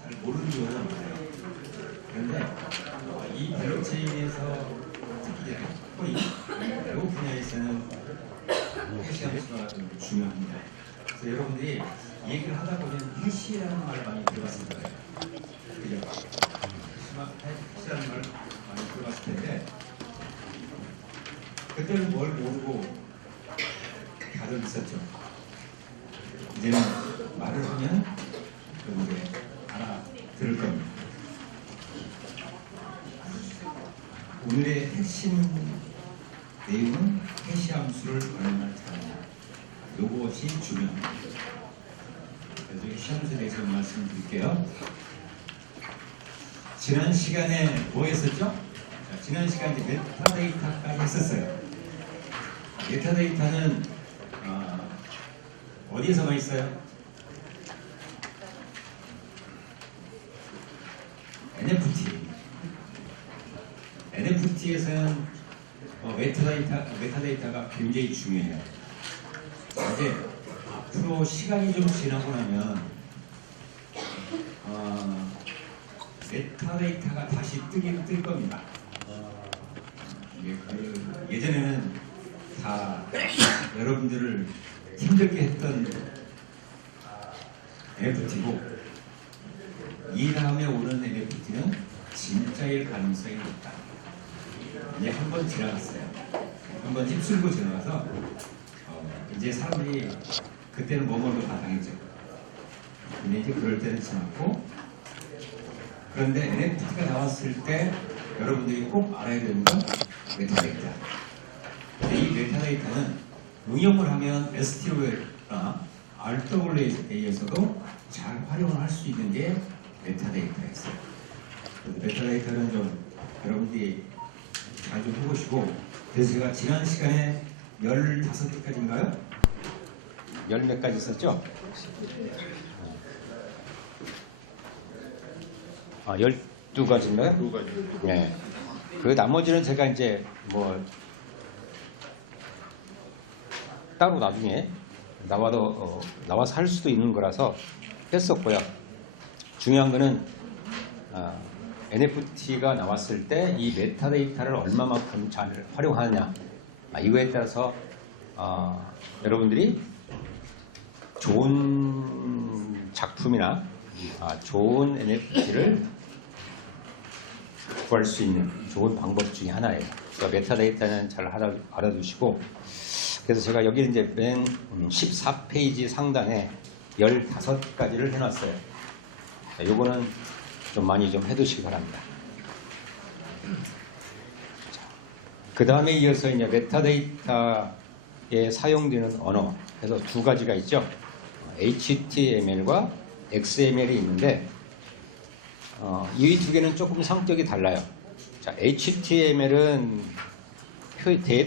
잘 모르는 경우가 많아요. 그런데 이 블록체인에서 특히 코인 이 분야에서는 해시함수가 좀 중요합니다. 그래서 여러분들이 얘기를 하다 보면 해시라는 말을 많이 들어봤을 거예요. 그죠? 해시라는 말을 많이 들어봤을 텐데 그때는 뭘 모르고 다들 있었죠. 이제는 말을 하면 여러분들 알아들을 겁니다. 오늘의 핵심 내용은 해시함수를 얼마나 잘하냐. 이것이 중요합니다. 그래서 해시함수에 대해서 말씀드릴게요. 지난 시간에 뭐 했었죠? 자, 지난 시간에 메타데이터까지 했었어요. 메타데이터는 어디에서만 있어요? NFT에서는 메타데이터가 굉장히 중요해요. 이제 앞으로 시간이 좀 지나고 나면 메타데이터가 다시 뜨긴 뜰 겁니다. 예전에는 다 여러분들을 힘들게 했던 NFT고 이 다음에 오는 NFT는 진짜일 가능성이 높다. 이제 한 번 지나갔어요. 한 번 휩쓸고 지나가서 이제 사람들이 그때는 뭐뭐로 다 당했죠. 근데 이제 그럴 때는 지났고 그런데 NFT가 나왔을 때 여러분들이 꼭 알아야 되는 건 메타데이터. 근데 이 메타데이터는 응용을 하면 STO나 RWA에서도 잘 활용을 할 수 있는 게 메타데이터였어요. 메타데이터는 좀 여러분들이 잘 좀 해보시고, 그래서 제가 지난 시간에 15개까지인가요? 10몇 가지 있었죠? 12가지인가요? 2가지. 네. 그 나머지는 제가 이제 뭐 따로 나중에 나와서 할 수도 있는 거라서 했었고요. 중요한 거는 NFT가 나왔을 때 이 메타데이터를 얼마만큼 잘 활용하느냐 이거에 따라서 여러분들이 좋은 작품이나 좋은 NFT를 구할 수 있는 좋은 방법 중에 하나예요. 그러니까 메타데이터는 잘 알아두시고, 그래서 제가 여기 이제 맨 14페이지 상단에 15가지를 해놨어요. 요거는 좀 많이 좀 해두시기 바랍니다. 그 다음에 이어서 이제 메타데이터에 사용되는 언어, 그래서 2가지가 있죠. HTML과 XML이 있는데, 이 2개는 조금 성격이 달라요. 자, HTML은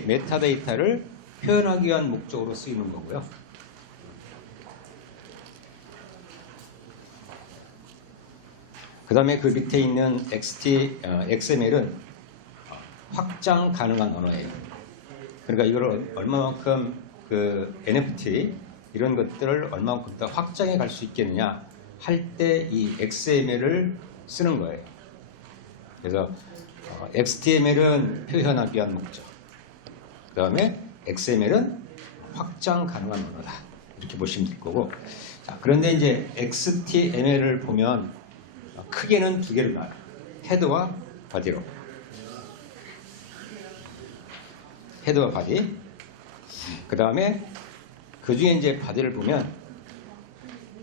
메타데이터를 표현하기 위한 목적으로 쓰이는 거고요. 그 다음에 그 밑에 있는 XML은 확장 가능한 언어예요. 그러니까 이걸 얼마만큼 그 NFT 이런 것들을 얼마만큼 더 확장해 갈 수 있겠느냐 할 때 이 XML을 쓰는 거예요. 그래서 HTML은 표현하기 위한 목적, 그 다음에 XML은 확장 가능한 언어다, 이렇게 보시면 될 거고. 자, 그런데 이제 XML을 보면 크게는 2개를 나와요. 헤드와 바디로. 헤드와 바디. 그 다음에 그 중에 이제 바디를 보면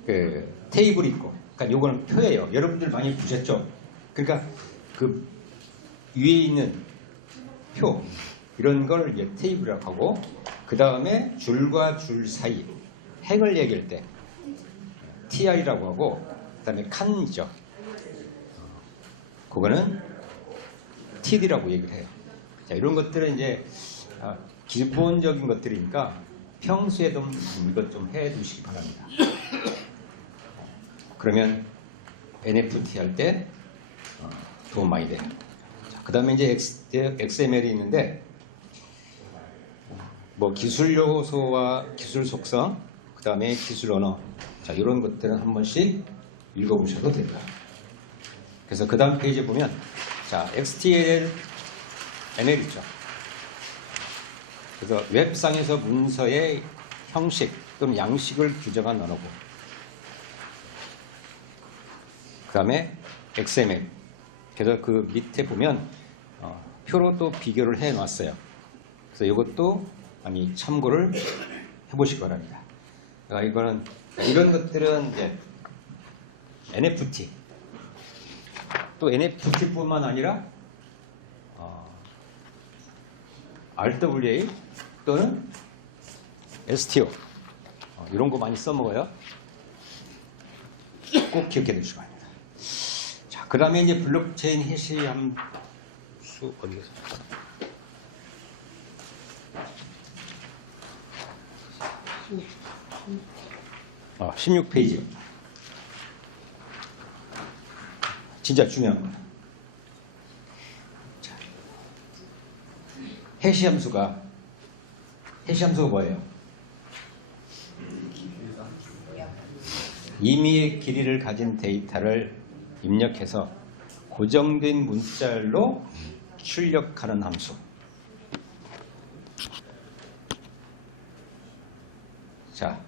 그 테이블이 있고, 그러니까 요거는 표예요. 여러분들 많이 보셨죠? 그러니까 그 위에 있는 표 이런 걸 이제 테이블이라고 하고, 그 다음에 줄과 줄 사이 핵을 얘기할 때 TR이라고 하고, 그 다음에 칸이죠. 그거는 TD라고 얘기를 해요. 자, 이런 것들은 이제 기본적인 것들이니까 평소에도 이것 좀 해 두시기 바랍니다. 그러면 NFT 할 때 도움 많이 돼요. 그 다음에 이제 XML이 있는데, 뭐 기술 요소와 기술 속성, 그 다음에 기술 언어, 자, 이런 것들은 한 번씩 읽어보셔도 됩니다. 그래서 그 다음 페이지에 보면 자, XTL, ML 있죠. 그래서 웹상에서 문서의 형식 또는 양식을 규정한 언어고, 그 다음에 XML. 그래서 그 밑에 보면 표로 또 비교를 해 놨어요. 그래서 이것도 많이 참고를 해보시기 바랍니다. 그러니까 이거는, 이런 것들은 이제 NFT, 또 NFT뿐만 아니라 RWA 또는 STO 이런 거 많이 써먹어요. 꼭 기억해 두시기 바랍니다. 자, 그 다음에 이제 블록체인 해시 함수 어디 갔어? 16페이지. 진짜 중요한 거예요. 자, 해시 함수가 뭐예요? 임의의 길이를 가진 데이터를 입력해서 고정된 문자열로 출력하는 함수. 자,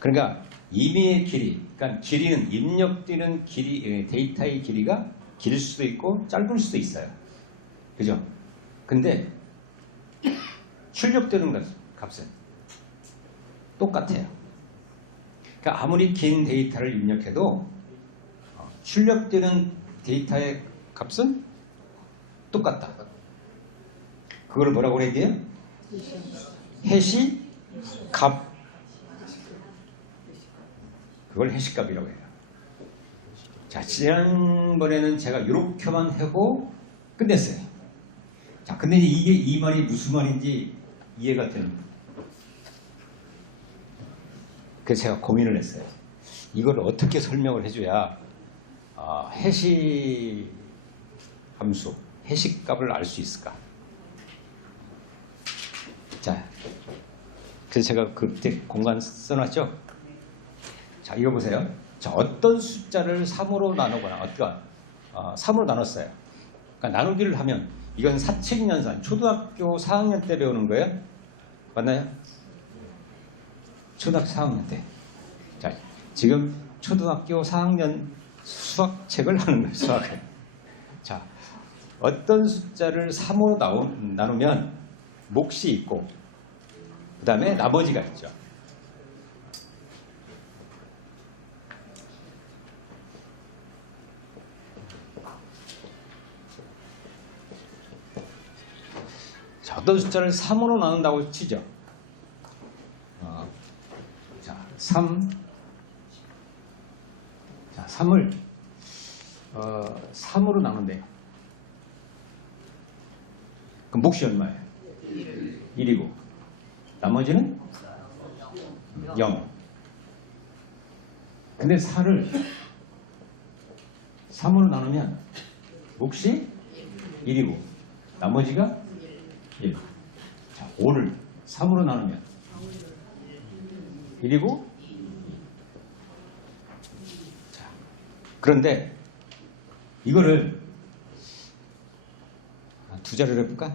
그러니까 임의의 길이, 그러니까 길이는 입력되는 길이, 데이터의 길이가 길 수도 있고 짧을 수도 있어요. 그죠? 근데 출력되는 값은 똑같아요. 그러니까 아무리 긴 데이터를 입력해도 출력되는 데이터의 값은 똑같다. 그걸 뭐라고 그래야 돼요? 해시 값. 그걸 해시값이라고 해요. 자, 지난번에는 제가 이렇게만 하고 끝냈어요. 자, 근데 이게 이 말이 무슨 말인지 이해가 됩니다. 그래서 제가 고민을 했어요. 이걸 어떻게 설명을 해줘야 해시 함수, 해시값을 알 수 있을까? 자, 그래서 제가 그때 공간 써놨죠? 자, 이거 보세요. 자, 어떤 숫자를 3으로 나누거나, 3으로 나눴어요. 그러니까 나누기를 하면, 이건 사칙연산, 초등학교 4학년 때 배우는 거예요? 맞나요? 초등학교 4학년 때. 자, 지금 초등학교 4학년 수학책을 하는 거예요, 수학을. 자, 어떤 숫자를 3으로 나누면 몫이 있고, 그 다음에 나머지가 있죠. 자, 어떤 숫자를 3으로 나눈다고 치죠. 자, 3. 자, 3을 3으로 나눈대요. 그럼 몫이 얼마예요? 1이고 나머지는 0. 근데 4를 3으로 나누면 몫이 1이고 나머지가 1. 자, 5를 3으로 나누면 1이고. 자, 그런데 이거를 두 자리로 해볼까?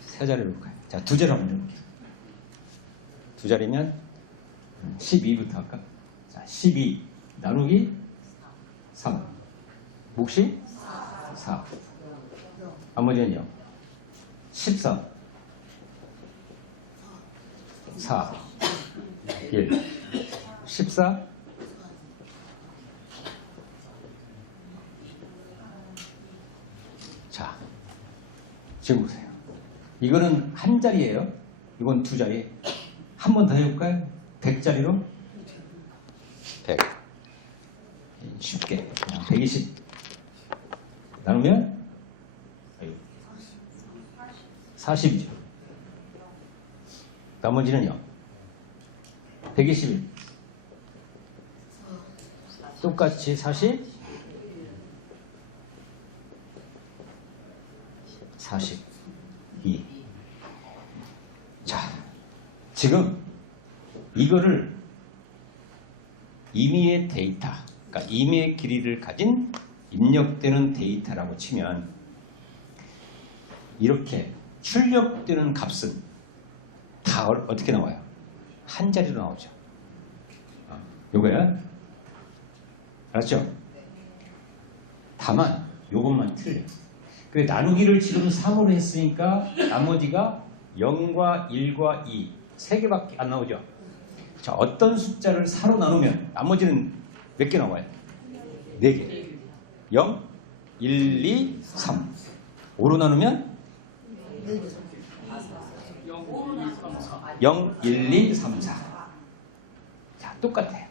세 자리로 해볼까요? 자, 두 자리로 한번 해볼게요. 두 자리면 12부터 할까? 자, 12 나누기 3. 몫이 4. 나머지는요? 14, 4, 1, 14, 자, 지금 보세요. 이거는 한 자리예요. 이건 두 자리. 한 번 더 해볼까요? 100자리로? 100. 쉽게. 그냥 120. 나누면 40이죠. 나머지는요. 121. 똑같이 40. 42. 자, 지금 이거를 임의의 데이터, 그러니까 임의의 길이를 가진 입력되는 데이터라고 치면 이렇게 출력되는 값은 다 어떻게 나와요? 한 자리로 나오죠. 요거야. 알았죠? 다만 요것만 틀려. 그 나누기를 지금 3으로 했으니까 나머지가 0과 1과 2 세 개밖에 안 나오죠. 자, 어떤 숫자를 4로 나누면 나머지는 몇 개 나와요? 4개. 0, 1, 2, 3. 5로 나누면 0, 1, 2, 3, 4. 자, 똑같아요.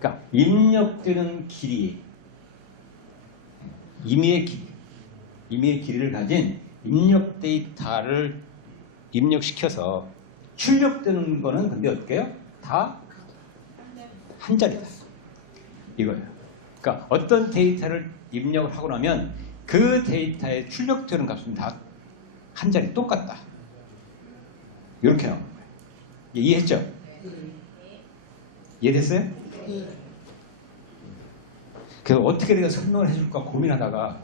그러니까 입력되는 길이 임의의 길이를 가진 입력 데이터를 입력시켜서 출력되는 거는 근데 어떻게 해요? 다 한 자리다. 이거예요. 그러니까 어떤 데이터를 입력을 하고 나면 그 데이터에 출력되는 값은 다 한 자리 똑같다. 이렇게 나오는 거예요. 이해했죠? 이해됐어요? 그래서 어떻게 내가 설명을 해줄까 고민하다가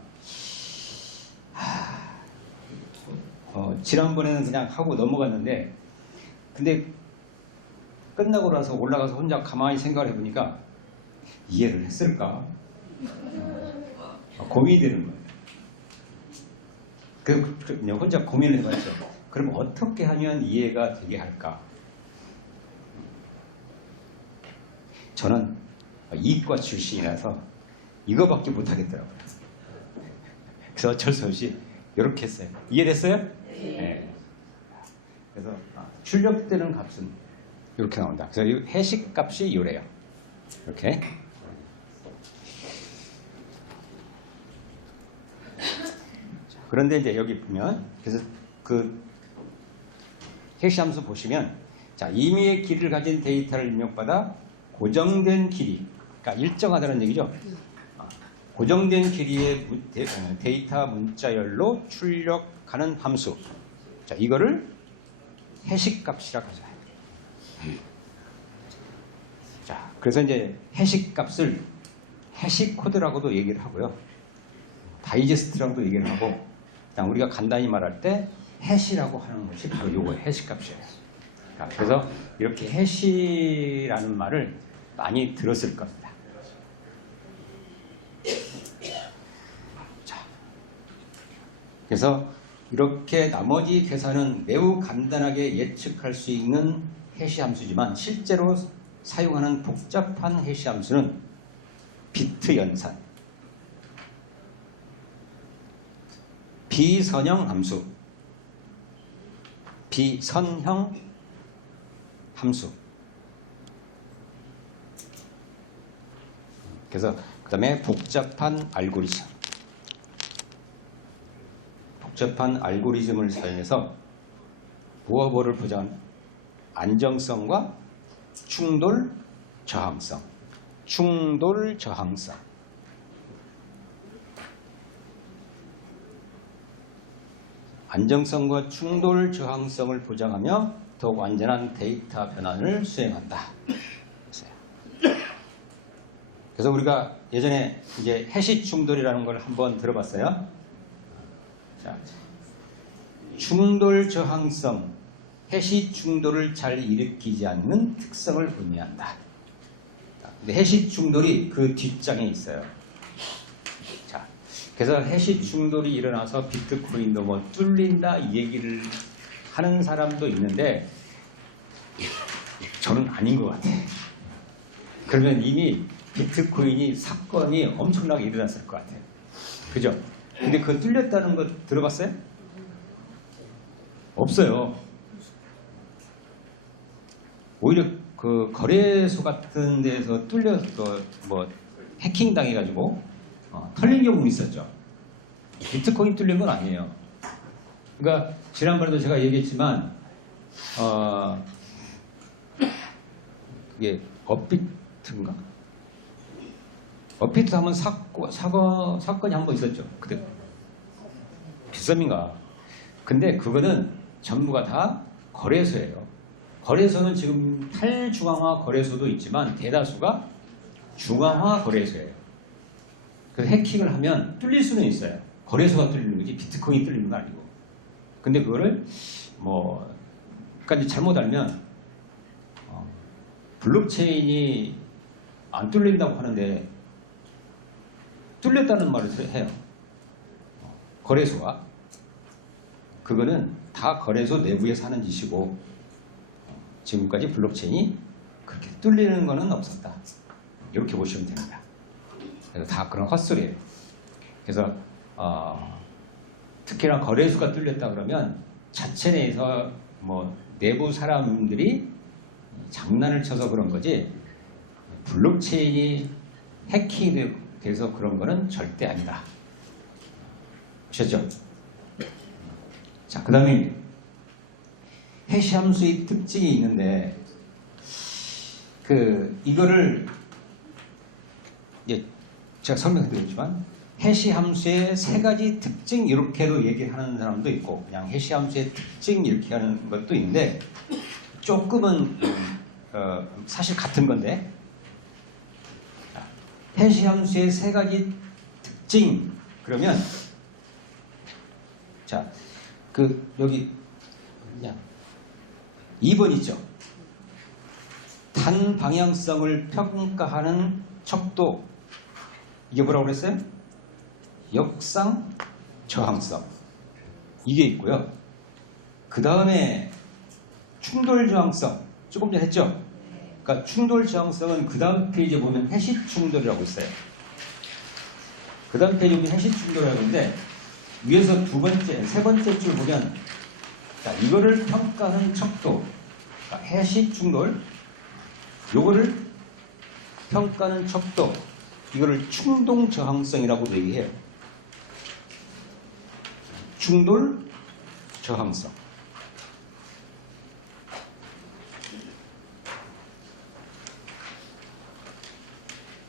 지난번에는 그냥 하고 넘어갔는데 근데 끝나고 나서 올라가서 혼자 가만히 생각을 해보니까 이해를 했을까? 고민이 되는 거예요. 그냥 혼자 고민을 해봤죠. 그럼 어떻게 하면 이해가 되게 할까? 저는 이과 출신이라서 이거밖에 못하겠더라고요. 그래서 어쩔 수 없이 이렇게 했어요. 이해됐어요? 네. 그래서 출력되는 값은 이렇게 나온다. 그래서 이 해식 값이 이래요. 이렇게. 그런데 이제 여기 보면 그래서 그 해시함수 보시면 자 임의의 길이를 가진 데이터를 입력받아 고정된 길이 그러니까 일정하다는 얘기죠. 고정된 길이의 데이터 문자열로 출력하는 함수. 자 이거를 해식값이라고 하죠. 자 그래서 이제 해식값을 해시코드라고도 얘기를 하고요. 다이제스트라고도 얘기를 하고. 우리가 간단히 말할 때 해시라고 하는 것이 바로 요거예요. 해시값이에요. 그래서 이렇게 해시라는 말을 많이 들었을 겁니다. 자, 그래서 이렇게 나머지 계산은 매우 간단하게 예측할 수 있는 해시 함수지만 실제로 사용하는 복잡한 해시 함수는 비트 연산, 비선형 함수, 비선형 함수. 그래서 그 다음에 복잡한 알고리즘. 복잡한 알고리즘을 사용해서 뭐를 보장? 안정성과 충돌 저항성. 충돌 저항성. 안정성과 충돌 저항성을 보장하며 더욱 완전한 데이터 변환을 수행한다. 그래서 우리가 예전에 이제 해시 충돌이라는 걸 한번 들어봤어요. 자, 충돌 저항성, 해시 충돌을 잘 일으키지 않는 특성을 의미한다. 근데 해시 충돌이 그 뒷장에 있어요. 그래서 해시 충돌이 일어나서 비트코인도 뭐 뚫린다 이 얘기를 하는 사람도 있는데 저는 아닌 것 같아요. 그러면 이미 비트코인이 사건이 엄청나게 일어났을 것 같아요. 그죠? 근데 그거 뚫렸다는 거 들어봤어요? 없어요. 오히려 그 거래소 같은 데서 뚫려서 뭐 해킹 당해가지고 털린 경우는 있었죠. 비트코인 뚫린 건 아니에요. 그러니까 지난번에도 제가 얘기했지만 이게 업비트인가? 업비트 하면 사건이 한 번 있었죠. 그때 비썸인가? 근데 그거는 전부가 다 거래소예요. 거래소는 지금 탈중앙화 거래소도 있지만 대다수가 중앙화 거래소예요. 그래서 해킹을 하면 뚫릴 수는 있어요. 거래소가 뚫리는 거지 비트코인이 뚫리는 건 아니고. 근데 그거를 그러니까 잘못 알면 블록체인이 안 뚫린다고 하는데 뚫렸다는 말을 해요. 거래소가. 그거는 다 거래소 내부에서 하는 짓이고 지금까지 블록체인이 그렇게 뚫리는 거는 없었다. 이렇게 보시면 됩니다. 그래서 다 그런 헛소리예요. 그래서 특히나 거래소가 뚫렸다 그러면 자체 내에서 내부 사람들이 장난을 쳐서 그런 거지 블록체인이 해킹이 돼서 그런 거는 절대 아니다. 아셨죠? 자, 그 다음에 해시 함수의 특징이 있는데 이거를 이제 제가 설명해 드렸지만 해시 함수의 세 가지 특징 이렇게도 얘기하는 사람도 있고 그냥 해시 함수의 특징 이렇게 하는 것도 있는데 조금은 사실 같은 건데 해시 함수의 세 가지 특징 그러면 자 여기 그냥 2번 있죠. 단방향성을 평가하는 척도 이게 뭐라고 그랬어요? 역상 저항성 이게 있고요. 그 다음에 충돌 저항성 조금 전에 했죠? 그러니까 충돌 저항성은 그 다음 페이지에 보면 해시 충돌이라고 있어요. 그 다음 페이지에 보면 해시 충돌이라고 있는데 위에서 세 번째 줄 보면 자, 이거를 평가하는 척도 그러니까 해시 충돌 요거를 평가하는 척도 이거를 충동 저항성이라고도 얘기해요. 충돌 저항성.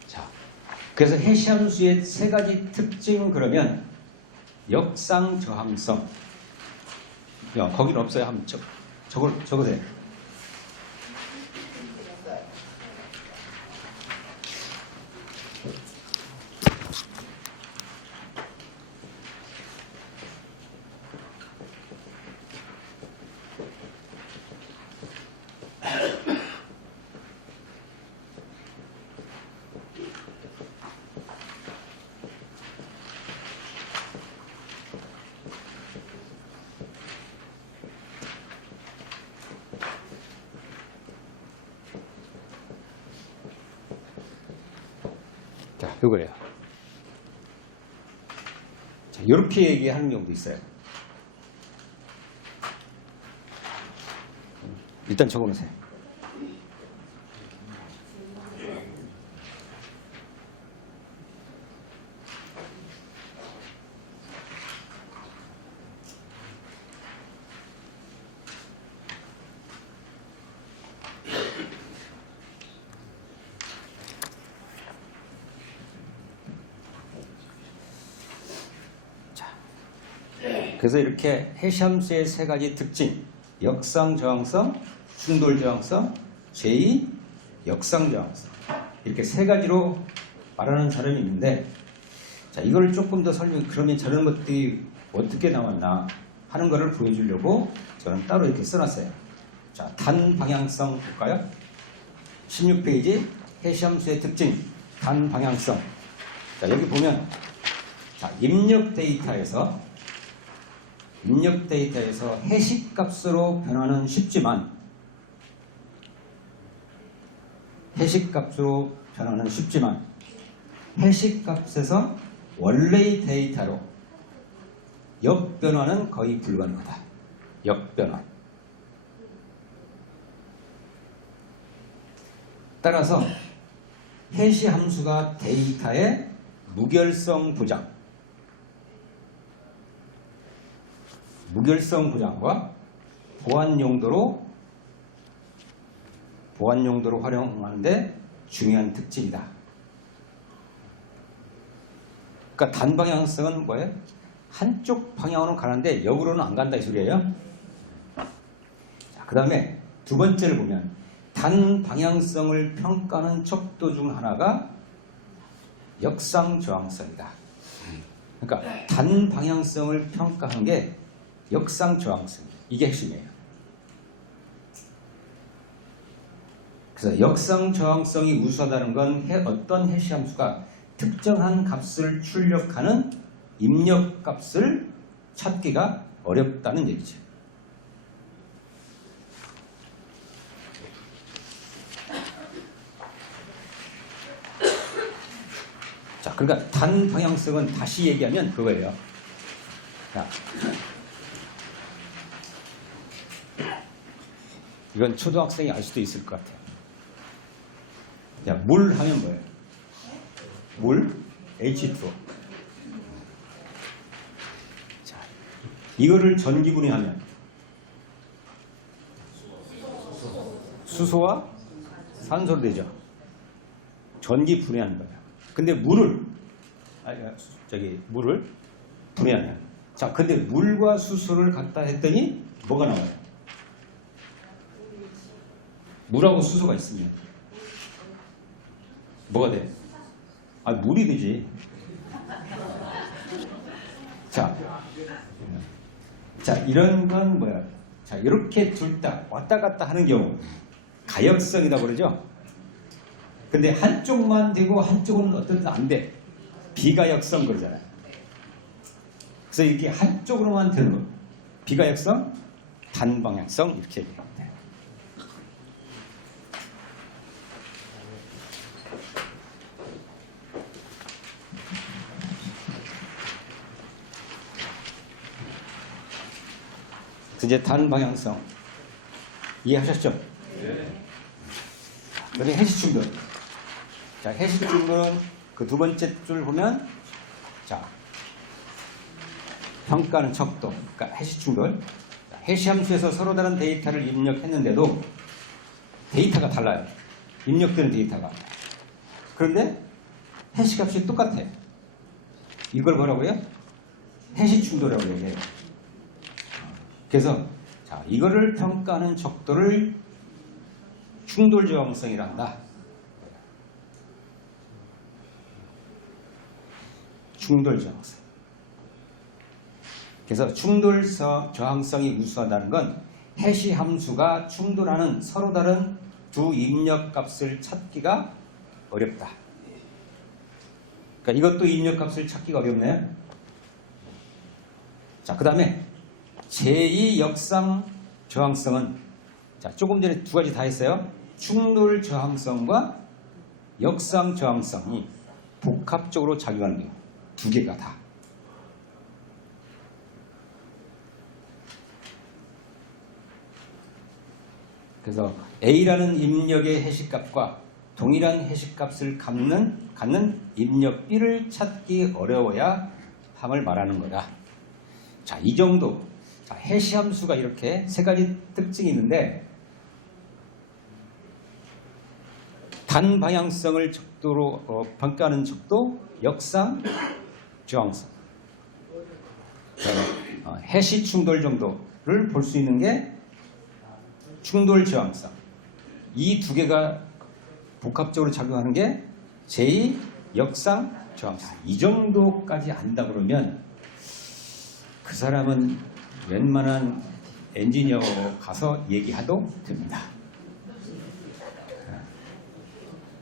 자, 그래서 해시 함수의 세 가지 특징 그러면 역상 저항성. 거기는 없어요. 한번 적으세요. 자, 이거예요. 자, 이렇게 얘기하는 경우도 있어요. 일단 적어놓으세요. 그래서 이렇게 해시 함수의 세 가지 특징, 역상 저항성, 충돌 저항성, 제2 역상 저항성 이렇게 세 가지로 말하는 사람이 있는데 자, 이걸 조금 더 그러면 저런 것들이 어떻게 나왔나 하는 거를 보여주려고 저는 따로 이렇게 써놨어요. 자, 단방향성 볼까요? 16페이지 해시 함수의 특징, 단방향성. 자, 여기 보면 자, 입력 데이터에서 해시 값으로 변화는 쉽지만 해시 값에서 원래의 데이터로 역변화는 거의 불가능하다. 역변화. 따라서 해시 함수가 데이터의 무결성 보장과 보안 용도로 활용하는데 중요한 특징이다. 그러니까 단방향성은 뭐예요? 한쪽 방향으로 가는데 역으로는 안 간다 이 소리예요. 그 다음에 두 번째를 보면 단방향성을 평가하는 척도 중 하나가 역상 저항성이다. 그러니까 단방향성을 평가한 게 역상 저항성. 이게 핵심이에요. 그래서 역상 저항성이 우수하다는 건 어떤 해시 함수가 특정한 값을 출력하는 입력 값을 찾기가 어렵다는 얘기죠. 자, 그러니까 단방향성은 다시 얘기하면 그거예요. 자, 이건 초등학생이 알 수도 있을 것 같아요. 자, 물 하면 뭐예요? 물, H2O. 자, 이거를 전기분해하면 수소와 산소로 되죠. 전기 분해하는 거예요. 근데 물을 분해하면, 자, 근데 물과 수소를 갖다 했더니 뭐가 나와요? 물하고 수소가 있으면 뭐가 돼? 물이 되지. 자, 이런 건 뭐야? 자, 이렇게 둘 다 왔다 갔다 하는 경우 가역성이라고 그러죠. 근데 한쪽만 되고 한쪽은 어떤 안 돼. 비가역성 그러잖아요. 그래서 이렇게 한쪽으로만 되는 거. 비가역성, 단방향성 이렇게 얘기합니다. 이제 단방향성 이해하셨죠? 네. 그다음에 해시충돌. 자, 해시충돌은 그 두 번째 줄 보면, 자, 평가는 척도. 그러니까 해시충돌. 해시함수에서 서로 다른 데이터를 입력했는데도 데이터가 달라요. 입력되는 데이터가. 그런데 해시값이 똑같아. 이걸 뭐라고요? 해시충돌이라고 얘기해요. 그래서 자, 이거를 평가하는 척도를 충돌 저항성이라 한다. 충돌 저항성. 그래서 충돌 저항성이 우수하다는 건 해시 함수가 충돌하는 서로 다른 두 입력 값을 찾기가 어렵다. 그러니까 이것도 입력 값을 찾기가 어렵네요. 자, 그 다음에 제2 역상 저항성은, 자, 조금 전에 두 가지 다 했어요. 충돌 저항성과 역상 저항성이 복합적으로 작용하는 게 두 개가 다. 그래서 A라는 입력의 해시값과 동일한 해시값을 갖는 입력 B를 찾기 어려워야 함을 말하는 거다. 자, 이 정도. 자, 해시함수가 이렇게 세 가지 특징이 있는데, 단방향성을 척도로 평가하는 척도, 역상 저항성. 해시 충돌 정도를 볼 수 있는 게 충돌 저항성. 이 두 개가 복합적으로 작용하는 게 제2 역상 저항성. 이 정도까지 안다 그러면 그 사람은 웬만한 엔지니어 가서 얘기해도 됩니다.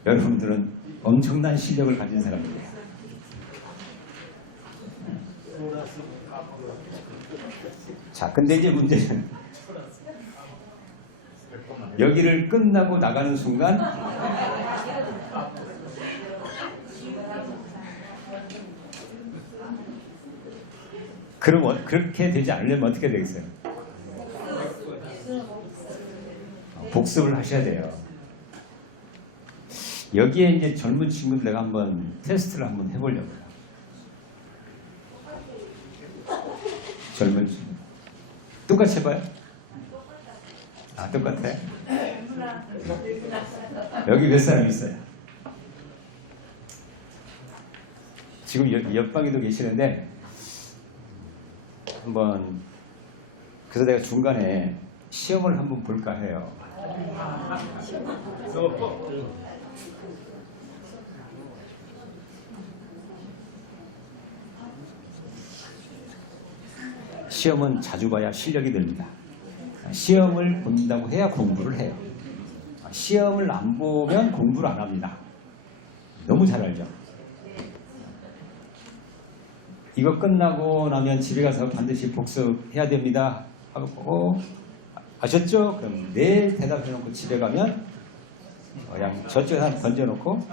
여러분들은 엄청난 실력을 가진 사람이에요. 자, 근데 이제 문제는 여기를 끝나고 나가는 순간 그럼 그렇게 되지 않으려면 어떻게 되겠어요? 복습을 하셔야 돼요. 여기에 이제 젊은 친구들 내가 한번 테스트를 한번 해보려고요. 젊은 친구. 똑같이 해봐요? 똑같아요? 여기 몇 사람 있어요? 지금 옆방에도 계시는데 한번, 그래서 내가 중간에 시험을 한번 볼까 해요. 시험은 자주 봐야 실력이 늘니다. 시험을 본다고 해야 공부를 해요. 시험을 안 보면 공부를 안 합니다. 너무 잘 알죠? 이거 끝나고 나면 집에 가서 반드시 복습해야 됩니다. 하고 아셨죠? 그럼 내일 대답해놓고 집에 가면 그냥 저쪽에 하나 던져놓고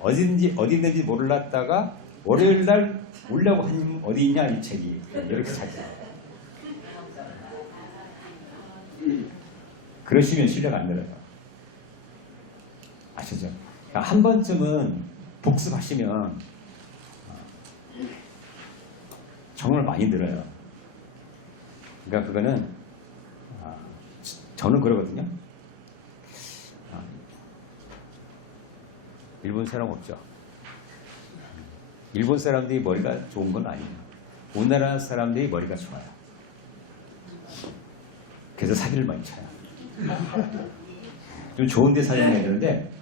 어디 있는지 몰랐다가 월요일날 오려고 한 어디 있냐 이 책이 이렇게 찾죠. 그러시면 실력 안 늘어요. 아시죠? 그러니까 한 번쯤은 복습하시면 정말 많이 늘어요. 그러니까 그거는 저는 그러거든요. 일본 사람 없죠. 일본 사람들이 머리가 좋은 건 아니에요. 우리나라 사람들이 머리가 좋아요. 그래서 사기를 많이 쳐요. 좀 좋은 데 사용해야 되는데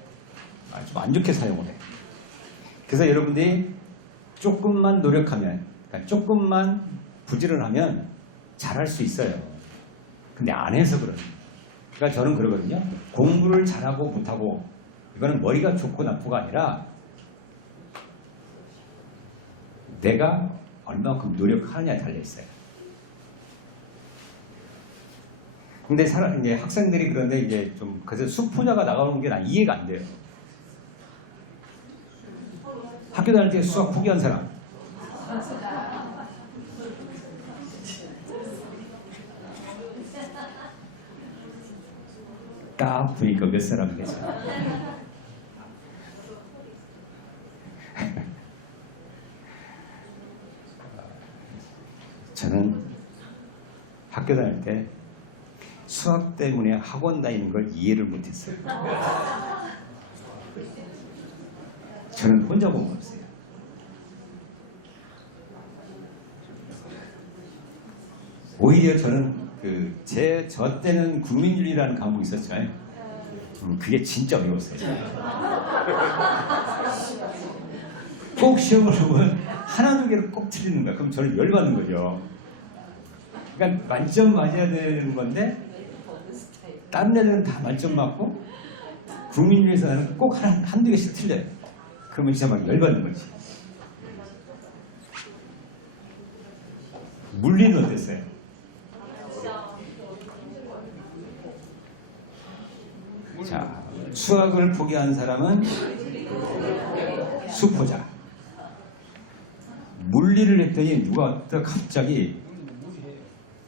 좀 안 좋게 사용을 해요. 그래서 여러분들이 조금만 노력하면, 그러니까 조금만 부지런하면 잘할 수 있어요. 근데 안 해서 그래요. 그러니까 저는 그러거든요. 공부를 잘하고 못하고 이거는 머리가 좋고 나쁘가 아니라 내가 얼마만큼 노력하느냐에 달려있어요. 근데 이제 학생들이 그런데 이제 좀 그래서 수포자가 나가는 게 난 이해가 안 돼요. 학교 다닐 때 수학 포기한 사람. 딱 보니까 몇 사람 계세요. 저는 학교 다닐 때 수학 때문에 학원 다니는 걸 이해를 못했어요. 저는 혼자 공부했어요. 오히려 저는 저 때는 국민윤리라는 과목이 있었잖아요. 그게 진짜 어려웠어요. 꼭 시험을 보면 하나 두 개를 꼭 틀리는 거야. 그럼 저는 열받는 거죠. 그러니까 만점 맞아야 되는 건데 다른 애들은 다 만점 맞고 국민윤리에서 나는 꼭 한두 개씩 틀려요. 그러면 진짜 막 열받는 거지. 물리는 어땠어요? 자, 수학을 포기한 사람은 수포자. 물리를 했더니 누가 갑자기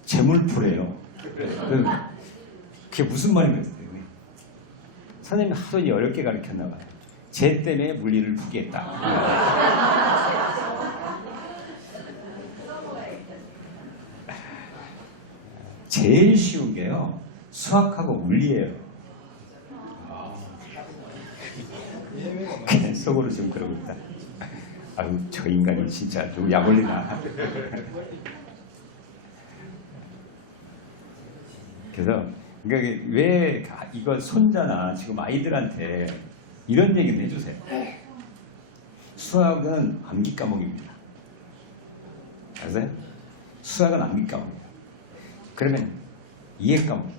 재물포래요. 그게 무슨 말인가? 선생님이 하도 어렵게 가르쳤나 봐요. 쟤 때문에 물리를 포기했다. 제일 쉬운 게요, 수학하고 물리예요. 그냥 속으로 지금 그러고 있다. 아유, 저 인간이 진짜 좀 약올리나. 그래서 그러니까 왜 이거 손자나 지금 아이들한테 이런 얘기를 해주세요. 수학은 암기 과목입니다. 아세요? 수학은 암기 과목이에요. 그러면 이해 과목,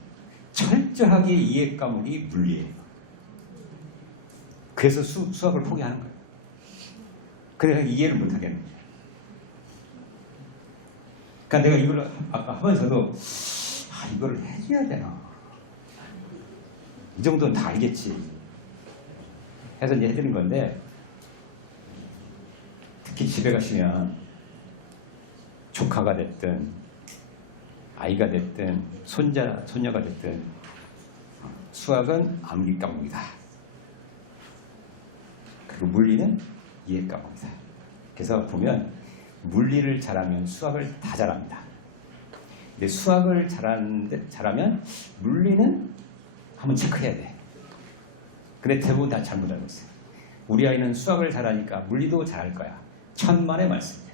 철저하게 이해 과목이 물리예요. 그래서 수학을 포기하는 거예요. 그래서 이해를 못 하겠는 거예요. 그러니까 내가 이걸 아까 하면서도 이거를 해줘야 되나? 이 정도는 다 알겠지. 해서 이제 해드린 건데, 특히 집에 가시면 조카가 됐든 아이가 됐든 손녀가 됐든 수학은 암기 과목이다. 그리고 물리는 이해 과목이다. 그래서 보면 물리를 잘하면 수학을 다 잘합니다. 근데 수학을 잘하면 물리는 한번 체크해야 돼. 근데 대부분 다 잘못 알고 있어요. 우리 아이는 수학을 잘하니까 물리도 잘할 거야. 천만의 말씀이에요.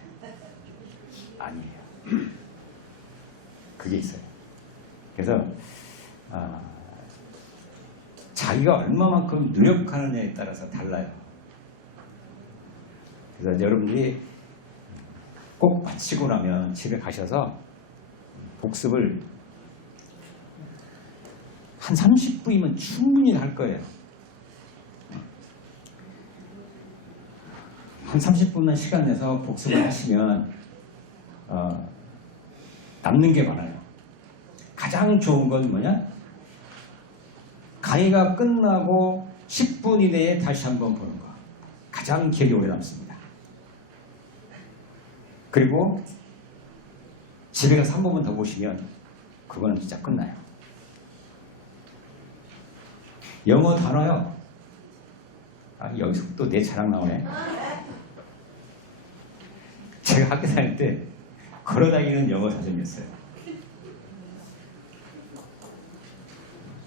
아니에요. 그게 있어요. 그래서 자기가 얼마만큼 노력하느냐에 따라서 달라요. 그래서 여러분들이 꼭 마치고 나면 집에 가셔서 복습을 한 30분이면 충분히 할 거예요. 한 30분만 시간 내서 복습을 하시면 남는 게 많아요. 가장 좋은 건 뭐냐? 강의가 끝나고 10분 이내에 다시 한번 보는 거. 가장 기억이 오래 남습니다. 그리고 집에 가서 한 번만 더 보시면 그거는 진짜 끝나요. 영어 단어요. 여기서 또 내 자랑 나오네. 제가 학교 다닐 때 걸어다니는 영어 사전이었어요.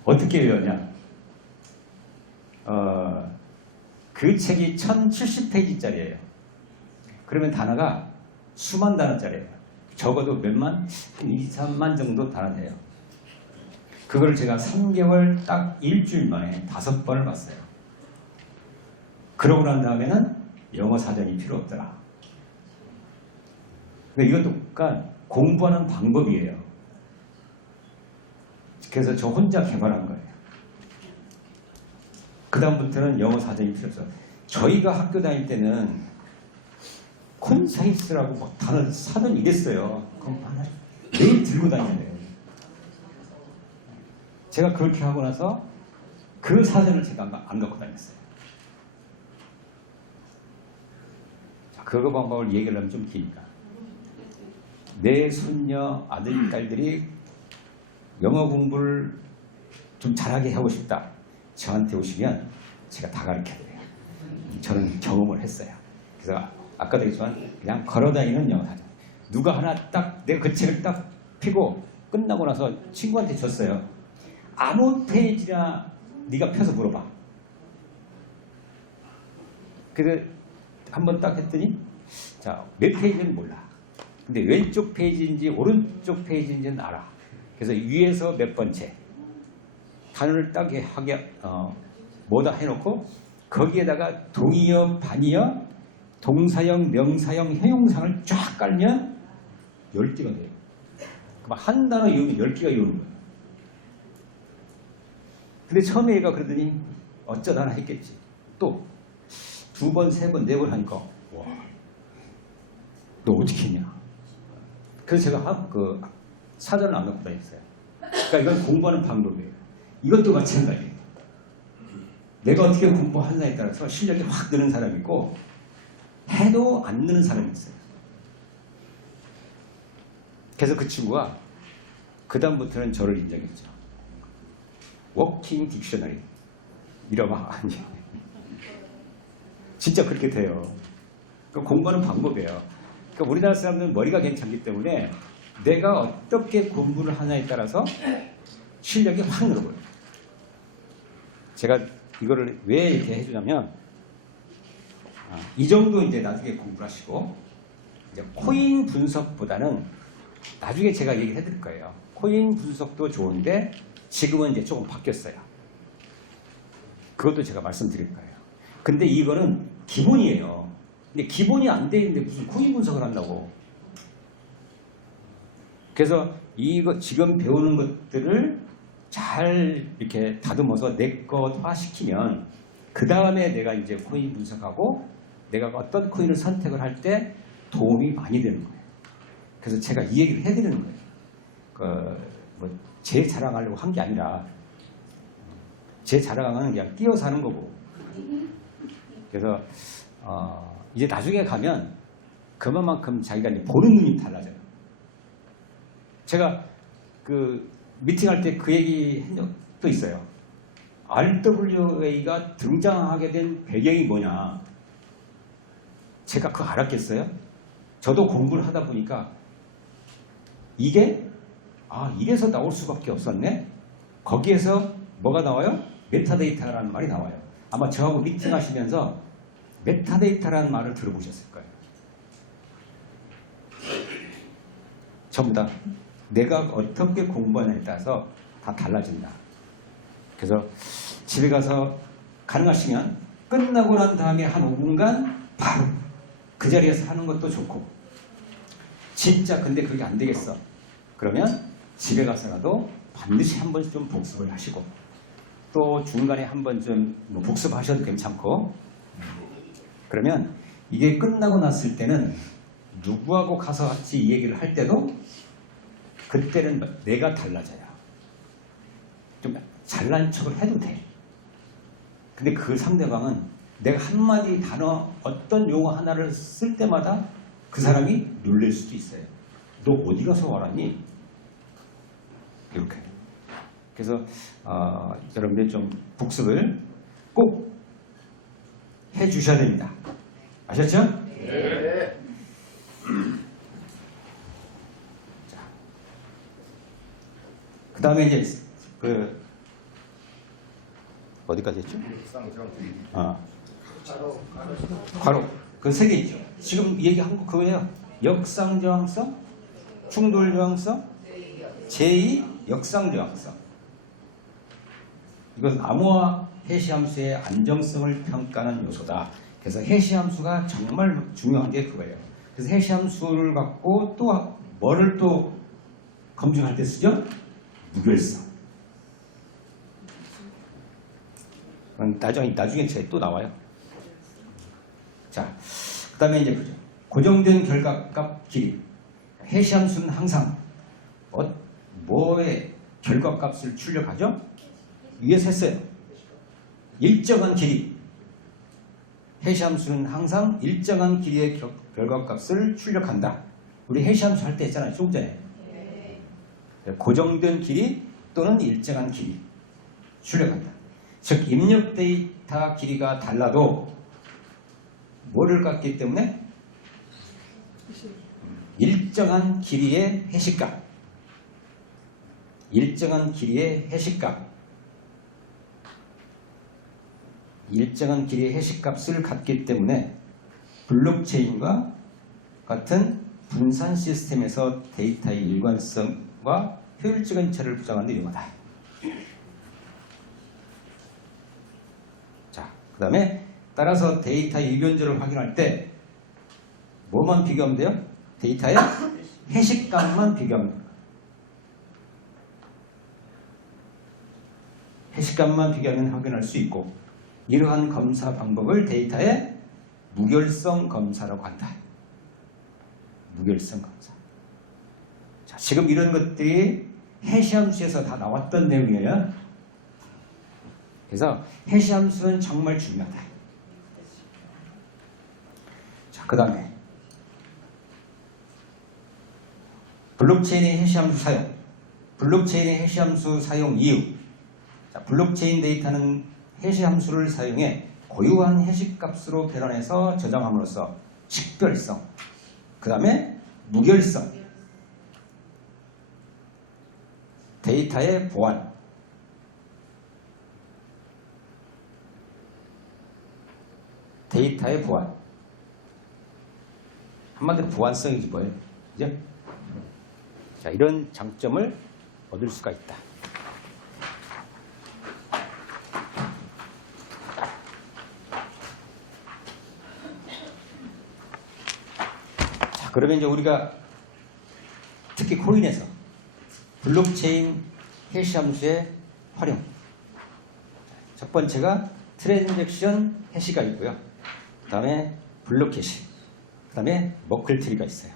어떻게 외웠냐? 그 책이 1070페이지짜리예요. 그러면 단어가 수만 단어짜리예요. 적어도 몇만? 한 2, 3만 정도 단어예요. 그걸 제가 3개월 딱 일주일 만에 5번을 봤어요. 그러고 난 다음에는 영어 사전이 필요 없더라. 근데 이것도 그러니까 공부하는 방법이에요. 그래서 저 혼자 개발한 거예요. 그 다음부터는 영어 사전이 필요 없어요. 저희가 학교 다닐 때는 콘사이스라고 뭐 단어 사전 이랬어요. 그럼 매일 들고 다녀야 돼요. 제가 그렇게 하고 나서 그 사전을 제가 안 갖고 다녔어요. 자, 그거 방법을 얘기를 하면 좀 기니까. 내 손녀, 아들, 딸들이 영어 공부를 좀 잘하게 하고 싶다. 저한테 오시면 제가 다 가르쳐드려요. 저는 경험을 했어요. 그래서 아까도 얘기했지만 그냥 걸어다니는 영어 사전. 누가 하나 딱 내가 그 책을 딱 피고 끝나고 나서 친구한테 줬어요. 아무 페이지나 네가 펴서 물어봐. 그래서 한번 딱 했더니 자, 몇 페이지는 몰라. 근데 왼쪽 페이지인지 오른쪽 페이지인지는 알아. 그래서 위에서 몇 번째 단어를 딱 하게 뭐다 해놓고 거기에다가 동의어, 반의어, 동사형, 명사형, 형용사를 쫙 깔면 10개가 돼요. 한 단어 외우면 10개가 외우는 거예요. 근데 처음에 얘가 그러더니 어쩌다 하나 했겠지. 또 2번, 3번, 4번 하니까 와, 너 어떻게 했냐. 그래서 제가 그 사전을 안 갖고 다녔어요. 그러니까 이건 공부하는 방법이에요. 이것도 마찬가지예요. 내가 어떻게 공부하느냐에 따라서 실력이 확 느는 사람이 있고 해도 안 느는 사람이 있어요. 그래서 그 친구가 그 다음부터는 저를 인정했죠. 워킹 딕셔너리 이러면 아니 진짜 그렇게 돼요. 그러니까 공부하는 방법이에요. 그러니까 우리나라 사람들은 머리가 괜찮기 때문에 내가 어떻게 공부를 하냐에 따라서 실력이 확 늘어버려요. 제가 이거를 왜 이렇게 해주냐면 이 정도 이제 나중에 공부를 하시고 이제 코인 분석보다는 나중에 제가 얘기를 해드릴 거예요. 코인 분석도 좋은데 지금은 이제 조금 바뀌었어요. 그것도 제가 말씀드릴 거예요. 근데 이거는 기본이에요. 근데 기본이 안 돼 있는데 무슨 코인 분석을 한다고. 그래서 이거 지금 배우는 것들을 잘 이렇게 다듬어서 내 것화시키면 그 다음에 내가 이제 코인 분석하고 내가 어떤 코인을 선택을 할 때 도움이 많이 되는 거예요. 그래서 제가 이 얘기를 해드리는 거예요. 제 자랑하려고 한 게 아니라 제 자랑은 그냥 끼어 사는 거고. 그래서 이제 나중에 가면 그만큼 자기가 이제 보는 눈이 달라져요. 제가 그 미팅할 때 그 얘기 한 적도 있어요. RWA가 등장하게 된 배경이 뭐냐. 제가 그거 알았겠어요? 저도 공부를 하다 보니까 이게 이래서 나올 수밖에 없었네. 거기에서 뭐가 나와요? 메타데이터라는 말이 나와요. 아마 저하고 미팅하시면서 메타데이터라는 말을 들어보셨을 거예요. 전부 다 내가 어떻게 공부하냐에 따라서 다 달라진다. 그래서 집에 가서 가능하시면 끝나고 난 다음에 한 5분간 바로 그 자리에서 하는 것도 좋고, 진짜 근데 그게 안 되겠어. 그러면 집에 가서라도 반드시 한 번씩 좀 복습을 하시고 또 중간에 한 번쯤 뭐 복습하셔도 괜찮고 그러면 이게 끝나고 났을 때는 누구하고 가서 같이 이 얘기를 할 때도 그때는 내가 달라져요. 좀 잘난 척을 해도 돼. 근데 그 상대방은 내가 한마디 단어 어떤 용어 하나를 쓸 때마다 그 사람이 놀랄 수도 있어요. 너 어디 가서 왔니? 이렇게. 그래서 여러분들이 좀 복습을 꼭 해주셔야 됩니다. 아셨죠? 네. 자, 그 다음에 이제 어디까지 했죠? 괄호 그 세 개 있죠. 지금 얘기한 거 그거예요. 역상저항성, 충돌저항성, 제2 역상저항성. 이것은 암호화 해시함수의 안정성을 평가하는 요소다. 그래서 해시함수가 정말 중요한 게 그거예요. 그래서 해시함수를 갖고 또 뭐를 또 검증할 때 쓰죠? 무결성. 나중에 또 나와요. 자, 그 다음에 이제 보죠. 고정된 결과값 길이. 해시함수는 항상 뭐의 결과값을 출력하죠? 위에서 했어요. 일정한 길이. 해시함수는 항상 일정한 길이의 결과값을 출력한다. 우리 해시함수 할 때 했잖아요. 조금 전에. 고정된 길이 또는 일정한 길이 출력한다. 즉 입력 데이터 길이가 달라도 뭐를 갖기 때문에 일정한 길이의 해시값, 일정한 길이의 해시값, 일정한 길이의 해시값을 갖기 때문에 블록체인과 같은 분산 시스템에서 데이터의 일관성과 효율적인 처리를 보장하는 데 유용하다. 자, 그 다음에 따라서 데이터의 유변조를 확인할 때 뭐만 비교하면 돼요? 데이터의 해시값만 비교하면 됩니다. 해시값만 비교하면 확인할 수 있고 이러한 검사 방법을 데이터의 무결성 검사라고 한다. 무결성 검사. 자, 지금 이런 것들이 해시함수에서 다 나왔던 내용이에요. 그래서 해시함수는 정말 중요하다. 자, 그 다음에 블록체인의 해시함수 사용. 블록체인의 해시함수 사용 이유. 자, 블록체인 데이터는 해시함수를 사용해 고유한 해시값으로 변환해서 저장함으로써 식별성, 그 다음에 무결성, 데이터의 보안, 데이터의 보안. 한마디로 보안성이지 뭐예요. 그죠? 자, 이런 장점을 얻을 수가 있다. 자, 그러면 이제 우리가 특히 코인에서 블록체인 해시함수의 활용. 첫 번째가 트랜잭션 해시가 있고요. 그 다음에 블록 해시. 그 다음에 머클트리가 있어요.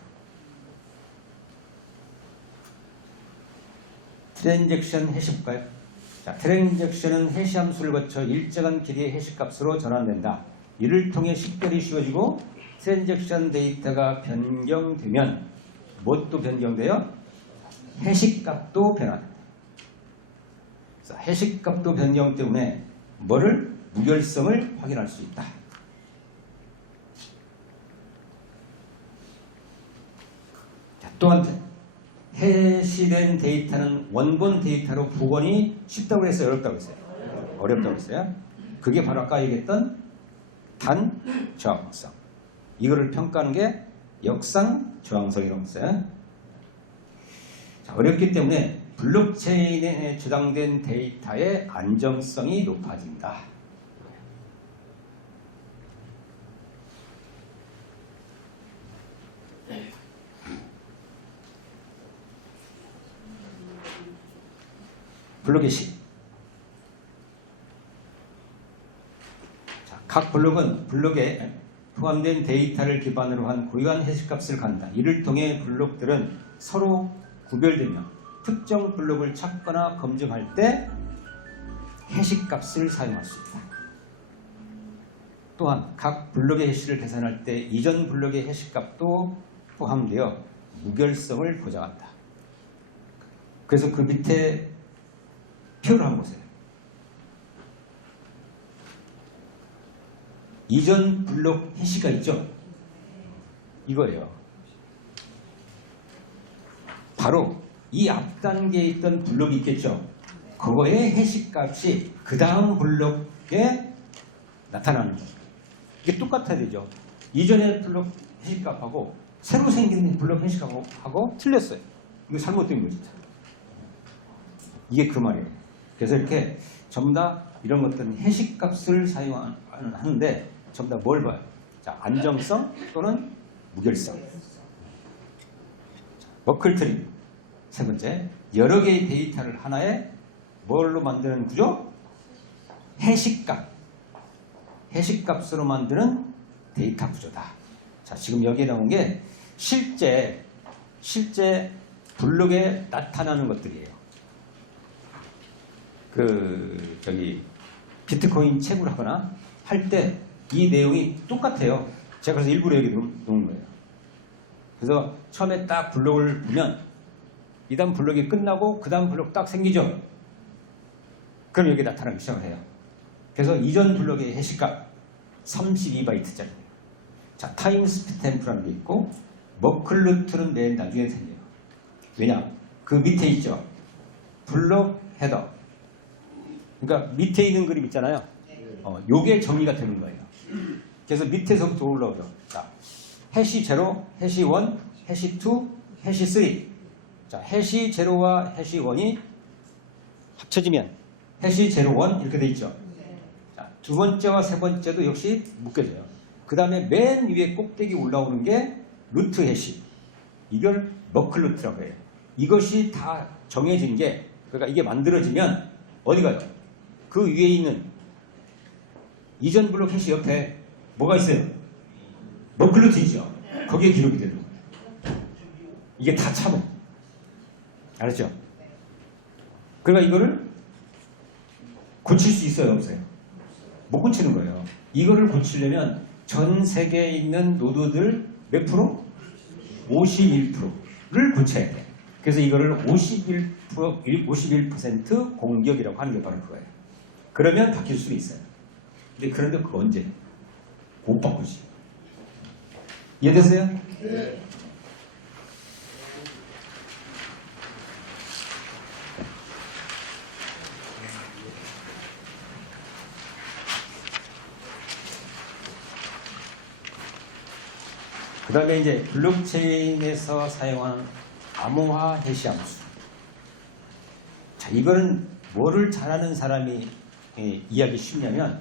트랜잭션 해시 볼까요? 자, 트랜잭션은 해시함수를 거쳐 일정한 길이의 해시값으로 전환된다. 이를 통해 식별이 쉬워지고 트랜잭션 데이터가 변경되면 무엇도 변경돼요? 해시값도 변화됩니다. 그래서 해시값도 변경 때문에 뭐를? 무결성을 확인할 수 있다. 자, 또한 해시된 데이터는 원본 데이터로 복원이 쉽다고 했어요? 어렵다고 했어요? 어렵다고 했어요. 그게 바로 아까 얘기했던 단저항성. 이거를 평가하는 게 역상저항성이라고 했어요. 자, 어렵기 때문에 블록체인에 저장된 데이터의 안정성이 높아진다. 블록 해시. 자, 각 블록은 블록에 포함된 데이터를 기반으로 한 고유한 해시값을 갖는다. 이를 통해 블록들은 서로 구별되며 특정 블록을 찾거나 검증할 때 해시값을 사용할 수 있다. 또한 각 블록의 해시를 계산할 때 이전 블록의 해시값도 포함되어 무결성을 보장한다. 그래서 그 밑에 표를 한번 보세요. 이전 블록 해시가 있죠? 이거예요. 바로 이 앞 단계에 있던 블록이 있겠죠? 그거의 해시값이 그 다음 블록에 나타나는 거예요. 이게 똑같아야 되죠. 이전의 블록 해시값하고 새로 생긴 블록 해시값하고 틀렸어요. 이거 잘못된 거죠. 이게 그 말이에요. 그래서 이렇게 전부 다 이런 것들은 해시값을 사용하는데 전부 다 뭘 봐요? 자, 안정성 또는 무결성. 머클트리. 세 번째, 여러 개의 데이터를 하나의 뭘로 만드는 구조? 해시값. 해시값으로 만드는 데이터 구조다. 자, 지금 여기에 나온 게 실제 블록에 나타나는 것들이에요. 비트코인 채굴 하거나 할 때 이 내용이 똑같아요. 제가 그래서 일부러 여기 놓은 거예요. 그래서 처음에 딱 블록을 보면 이 다음 블록이 끝나고 그 다음 블록 딱 생기죠. 그럼 여기 나타나기 시작을 해요. 그래서 이전 블록의 해시값 32바이트짜리예요. 자, 타임 스탬프라는 게 있고 머클루트는 맨 나중에 생겨요. 왜냐? 그 밑에 있죠. 블록 헤더. 그러니까 밑에 있는 그림 있잖아요. 요게 정리가 되는 거예요. 그래서 밑에서부터 올라오죠. 자, 해시 0, 해시 1, 해시 2, 해시 3. 자, 해시 0와 해시 1이 합쳐지면 해시 0, 1 이렇게 돼 있죠. 자, 두 번째와 세 번째도 역시 묶여져요. 그 다음에 맨 위에 꼭대기 올라오는 게 루트 해시. 이걸 머클루트라고 해요. 이것이 다 정해진 게, 그러니까 이게 만들어지면 어디 가요? 그 위에 있는 이전 블록 해시 옆에 뭐가 있어요? 머클루트 있죠. 거기에 기록이 되는 거예요. 이게 다 참어. 알았죠? 그러니까 이거를 고칠 수 있어요, 없어요? 못 고치는 거예요. 이거를 고치려면 전 세계에 있는 노드들 몇 프로? 51%를 고쳐야 돼. 그래서 이거를 51% 공격이라고 하는 게 바로 그거예요. 그러면 바뀔 수 있어요. 근데 그런데 그거 언제? 못 바꾸지. 이해되세요? 네. 그 다음에 이제 블록체인에서 사용하는 암호화 해시 함수. 자, 이거는 뭐를 잘하는 사람이 이해하기 쉽냐면,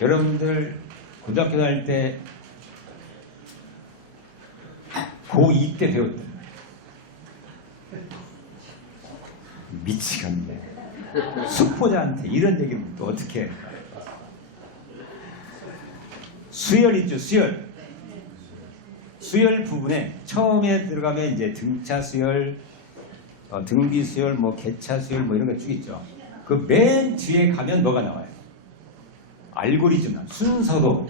여러분들 고등학교 다닐 때 고2 때 배웠던 미치겠네. 수포자한테 이런 얘기를 또 어떻게 해? 수열 있죠, 수열. 수열 부분에 처음에 들어가면 이제 등차 수열, 등비 수열, 뭐 개차 수열, 뭐 이런 거 쭉 있죠. 그 맨 뒤에 가면 뭐가 나와요? 알고리즘, 순서도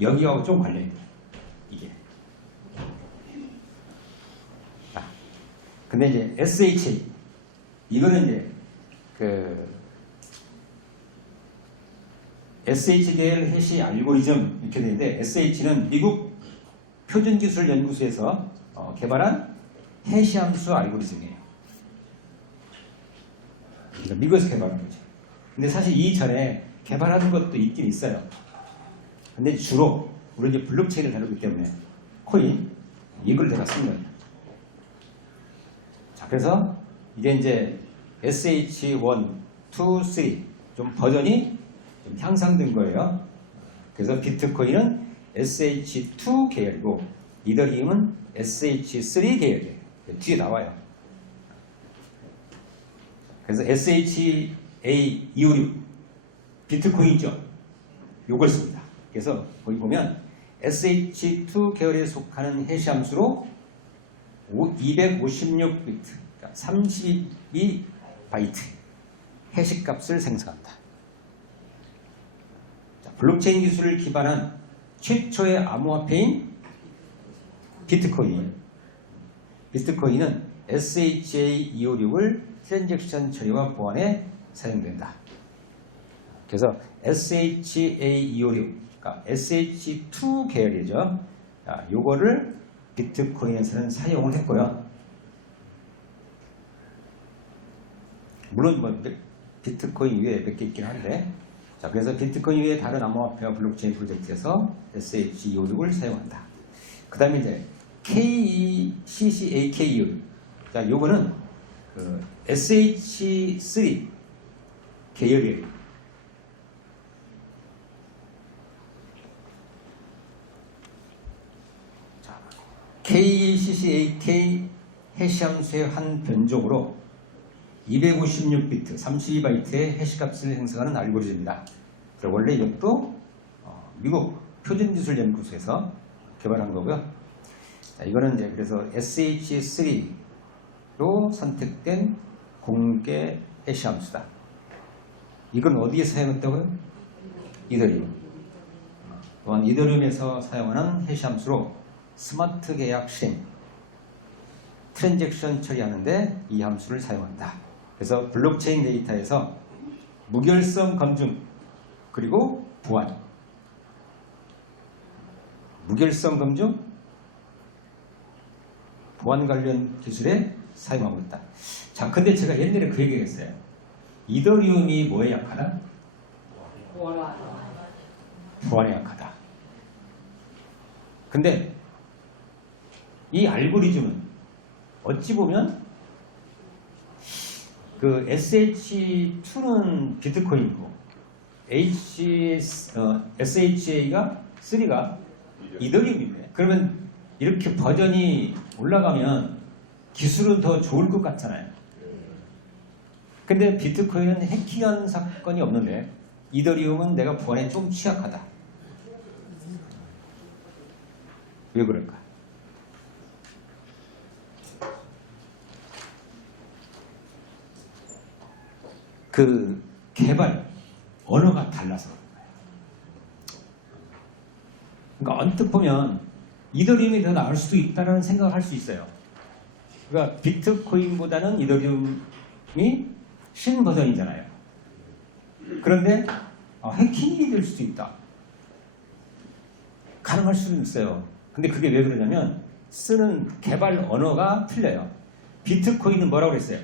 여기하고 좀 관련이 돼요. 이게. 자, 근데 이제 SHA 이거는 이제 SHDL 해시 알고리즘 이렇게 되는데, SH는 미국 표준기술연구소에서 개발한 해시 함수 알고리즘이에요. 그러니까 미국에서 개발한 거죠. 근데 사실 이전에 개발하는 것도 있긴 있어요. 근데 주로 우리 이제 블록체인을 다루기 때문에 코인 이걸 제가 쓴 거예요. 자, 그래서 이게 이제 SH1, 2, 3 좀 버전이 좀 향상된 거예요. 그래서 비트코인은 SH2 계열이고 이더리움은 SH3 계열이에요. 뒤에 나와요. 그래서 SHA256 비트코인이죠. 요걸 씁니다. 그래서 거기 보면 SH2 계열에 속하는 해시 함수로 256비트, 그러니까 32바이트 해시 값을 생성한다. 자, 블록체인 기술을 기반한 최초의 암호화폐인 비트코인. 비트코인은 SHA256을 트랜잭션 처리와 보안에 사용된다. 그래서 SHA256, 그러니까 SH2 계열이죠. 자, 요거를 비트코인에서는 사용을 했고요. 물론 뭐 비트코인 위에 몇 개 있긴 한데, 자, 그래서 비트코인 위에 다른 암호화폐와 블록체인 프로젝트에서 SH256을 사용한다. 그 다음에 이제 KECCAK, 자, 요거는 그 SH3 계열이에요. KECCAK 해시함수의 한 변종으로 256비트, 32바이트의 해시값을 생성하는 알고리즘이다. 원래 이것도 미국 표준기술연구소에서 개발한 거고요. 자, 이거는 이제 그래서 SH3로 선택된 공개 해시함수다. 이건 어디에 사용했다고요? 이더리움. 또한 이더리움에서 사용하는 해시함수로 스마트 계약 실행, 트랜잭션 처리하는데 이 함수를 사용한다. 그래서 블록체인 데이터에서 무결성 검증 그리고 보안, 무결성 검증, 보안 관련 기술에 사용하고 있다. 자, 근데 제가 옛날에 그 얘기했어요. 이더리움이 뭐에 약하다? 보안에 약하다. 근데 이 알고리즘은 어찌 보면 그 SH2는 비트코인이고 SHA가 3가 이더리움인데, 그러면 이렇게 버전이 올라가면 기술은 더 좋을 것 같잖아요. 근데 비트코인은 해킹한 사건이 없는데 이더리움은 내가 보안에 좀 취약하다. 왜 그럴까? 그 개발 언어가 달라서 그런 거예요. 그러니까 언뜻 보면 이더리움이 더 나을 수도 있다는 생각을 할 수 있어요. 그러니까 비트코인보다는 이더리움이 신버전이잖아요. 그런데 해킹이 될 수도 있다. 가능할 수도 있어요. 근데 그게 왜 그러냐면 쓰는 개발 언어가 틀려요. 비트코인은 뭐라고 그랬어요?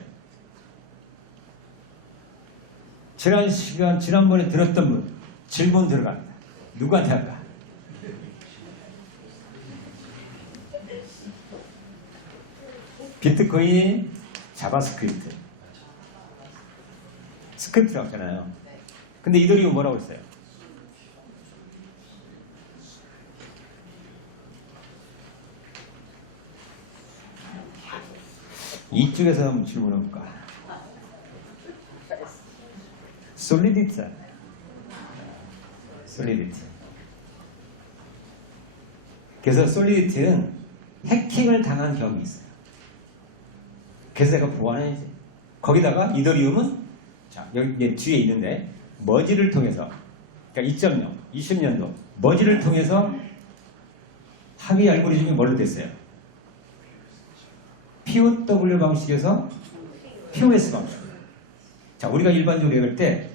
지난번에 들었던 분 질문 들어갑니다. 누구한테 할까? 비트코인이 자바스크립트 스크립트라고 했잖아요. 근데 이더리움 뭐라고 했어요? 이쪽에서 한번 질문해볼까? 솔리디티. 그래서 솔리디티는 해킹을 당한 경험이 있어요. 그래서 내가 보완해야지. 거기다가 이더리움은 자, 여기 뒤에 있는데 머지를 통해서, 그러니까 2.0, 20년도 머지를 통해서 합의 알고리즘이 뭘로 됐어요? POW 방식에서 POS 방식. 자, 우리가 일반적으로 얘기할 때,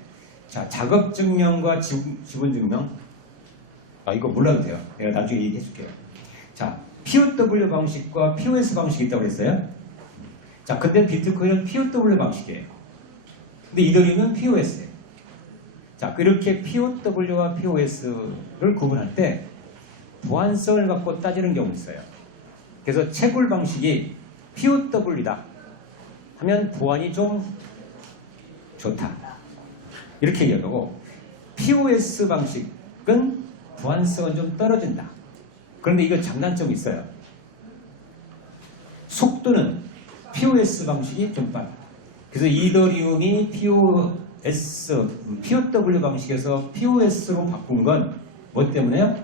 자, 작업 증명과 지분 증명. 이거 몰라도 돼요. 내가 나중에 얘기해 줄게요. 자, POW 방식과 POS 방식이 있다고 그랬어요. 자, 근데 비트코인은 POW 방식이에요. 근데 이더리움은 POS예요. 자, 이렇게 POW와 POS를 구분할 때 보안성을 갖고 따지는 경우가 있어요. 그래서 채굴 방식이 POW다 하면 보안이 좀 좋다. 이렇게 얘기하고, POS 방식은 보안성은 좀 떨어진다. 그런데 이거 장단점이 있어요. 속도는 POS 방식이 좀 빠르다. 그래서 이더리움이 POW 방식에서 POS로 바꾼 건 뭐 때문에요?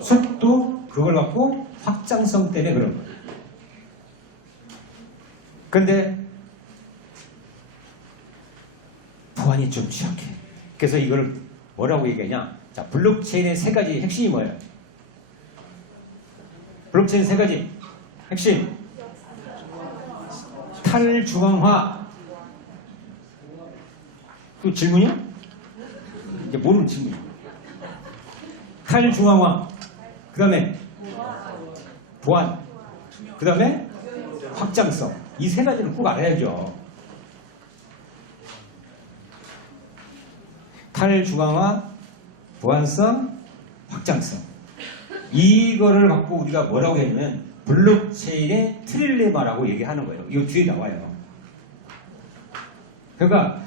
속도, 그걸 갖고 확장성 때문에 그런 거예요. 근데 보안이 좀 취약해. 그래서 이걸 뭐라고 얘기하냐? 자, 블록체인의 세 가지 핵심이 뭐예요? 블록체인 세 가지 핵심. 탈중앙화. 그 질문이요? 이제 모르는 질문이요. 탈중앙화. 그 다음에 보안. 그 다음에 확장성. 이 세 가지를 꼭 알아야죠. 탈중앙화, 보안성, 확장성. 이거를 갖고 우리가 뭐라고 했냐면 블록체인의 트릴레마라고 얘기하는 거예요. 이거 뒤에 나와요. 그러니까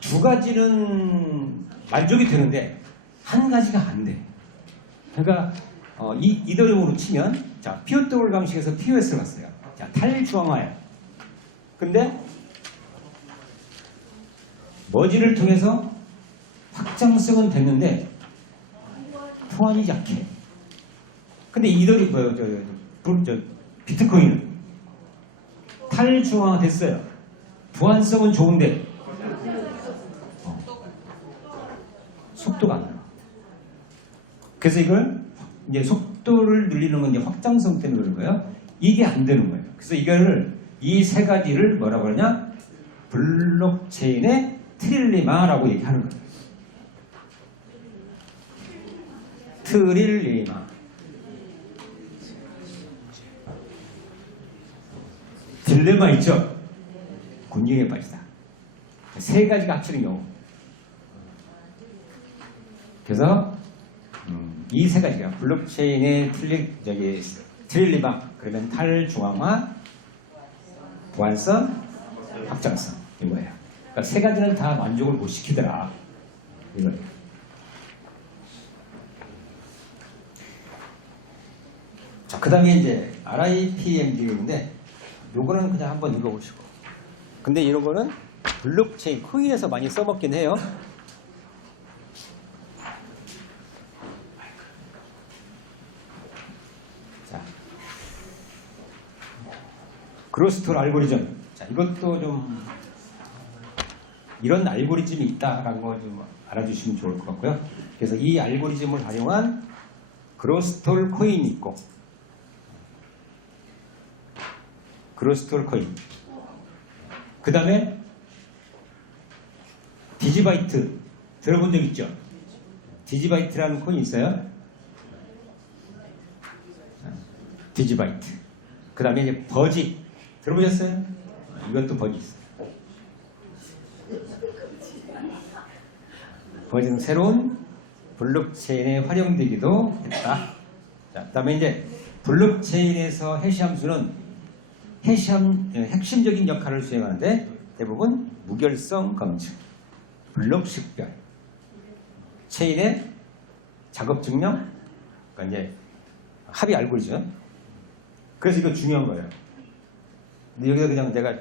두 가지는 만족이 되는데 한 가지가 안 돼. 그러니까 이더리움으로 치면 자, POW 방식에서 POS를 갔어요. 자, 탈중앙화예요. 근데 머지를 통해서 확장성은 됐는데 보안이 약해. 근데 비트코인은 탈중앙화 됐어요. 보안성은 좋은데 속도가 안 나. 그래서 이걸 이제 속도를 늘리는 건 이제 확장성 때문에 그런 거예요. 이게 안 되는 거예요. 그래서 이 세 가지를 뭐라고 하냐? 블록체인의 트릴레마라고 얘기하는 거예요. 트릴레마. 딜레마 있죠? 곤경에 빠지다. 세 가지가 합치는 경우. 그래서 이 세 가지가 블록체인의 트릴레마, 그러면 탈중앙화, 보안성, 확장성 이거예요. 그러니까 세 가지는 다 만족을 못 시키더라. 이거예요. 자, 그 다음에 이제 RIPMD인데 요거는 그냥 한번 읽어보시고. 근데 이런 거는 블록체인, 코인에서 많이 써먹긴 해요. 자, 그로스톨 알고리즘. 자, 이것도 좀 이런 알고리즘이 있다라는 거 좀 알아주시면 좋을 것 같고요. 그래서 이 알고리즘을 활용한 그로스톨 코인이 있고, 그로스톨 코인. 그 다음에 디지바이트 들어본 적 있죠? 디지바이트라는 코인이 있어요. 디지바이트. 그 다음에 이제 버지 들어보셨어요? 이것도 버지 있어요. 버지는 새로운 블록체인에 활용되기도 했다. 자, 그 다음에 이제 블록체인에서 해시함수는 핵심적인 역할을 수행하는데 대부분 무결성 검증, 블록 식별, 체인의 작업 증명, 그러니까 이제 합의 알고리즘. 그래서 이거 중요한 거예요. 근데 여기서 그냥 내가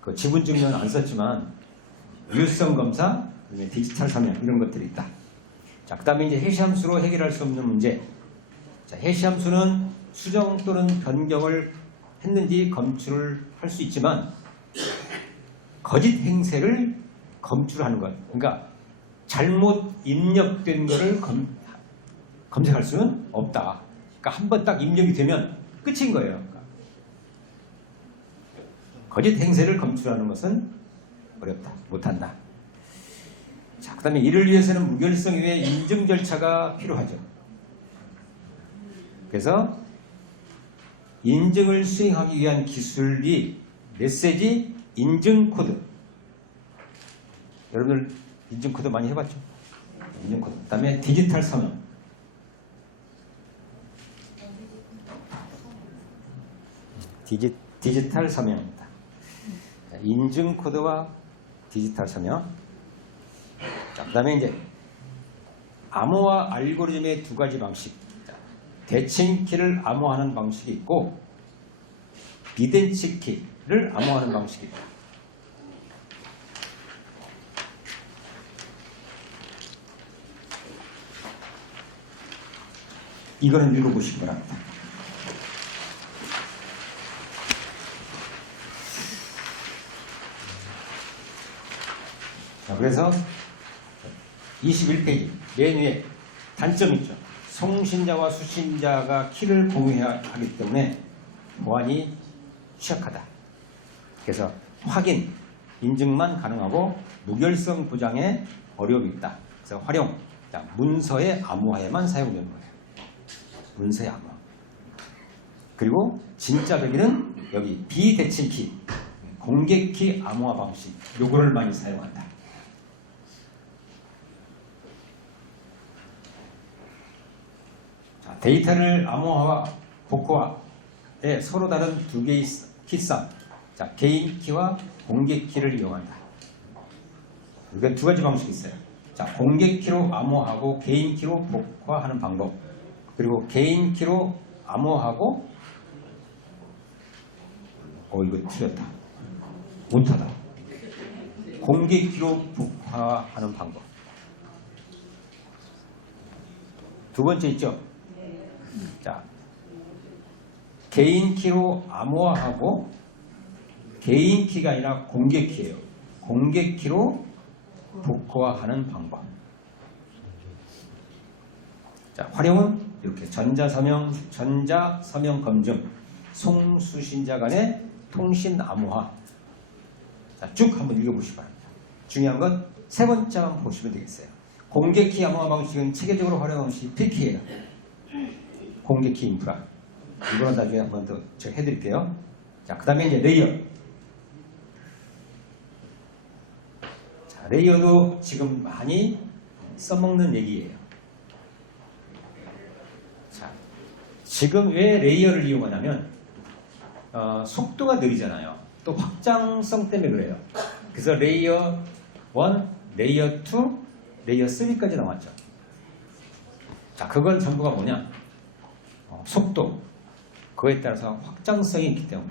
그 지분 증명은 안 썼지만 유효성 검사, 디지털 서명 이런 것들이 있다. 자, 그다음에 이제 해시함수로 해결할 수 없는 문제. 자, 해시함수는 수정 또는 변경을 했는지 검출을 할 수 있지만 거짓 행세를 검출하는 것. 그러니까 잘못 입력된 것을 검색할 수는 없다. 그러니까 한번 딱 입력이 되면 끝인 거예요. 그러니까 거짓 행세를 검출하는 것은 어렵다. 못한다. 자, 그 다음에 이를 위해서는 무결성 이외에 인증 절차가 필요하죠. 그래서 인증을 수행하기 위한 기술이 메시지 인증 코드. 여러분들 인증 코드 많이 해봤죠? 인증 코드. 그 다음에 디지털 서명. 디지털 서명입니다. 인증 코드와 디지털 서명. 그 다음에 이제 암호화 알고리즘의 두 가지 방식. 대칭키를 암호화하는 방식이 있고 비대칭키를 암호화하는 방식이 있다. 이거는 읽어보시기 바랍니다. 자, 그래서 21페이지 맨 위에 단점이 있죠. 송신자와 수신자가 키를 공유해야 하기 때문에 보안이 취약하다. 그래서 확인, 인증만 가능하고 무결성 보장에 어려움이 있다. 그래서 활용, 문서의 암호화에만 사용되는 거예요. 문서의 암호화. 그리고 진짜 배기는 여기 비대칭키, 공개키 암호화 방식, 요거를 많이 사용한다. 자, 데이터를 암호화와 복호화에 서로 다른 두 개의 키싸움. 자, 개인 키와 공개 키를 이용한다. 이건 두 가지 방식이 있어요. 자, 공개 키로 암호하고 개인 키로 복호하는 방법. 그리고 개인 키로 암호하고 이거 틀렸다. 못하다. 공개 키로 복호하는 방법. 두 번째 있죠. 자, 개인 키로 암호하고 개인 키가 아니라 공개 키예요. 공개 키로 복호화하는 방법. 자, 활용은 이렇게 전자서명 검증, 송수신자 간의 통신 암호화. 자, 쭉 한번 읽어보시기 바랍니다. 중요한 건 세 번째만 보시면 되겠어요. 공개 키 암호화 방식은 체계적으로 활용하는 것이 PK예요. 공개 키 인프라. 이거는 나중에 한번 더 제가 해드릴게요. 자, 그 다음에 이제 레이어. 자, 레이어도 지금 많이 써먹는 얘기예요. 자, 지금 왜 레이어를 이용하냐면 속도가 느리잖아요. 또 확장성 때문에 그래요. 그래서 레이어 1, 레이어 2, 레이어 3까지 나왔죠. 자, 그건 전부가 뭐냐? 속도. 그거에 따라서 확장성이 있기 때문에.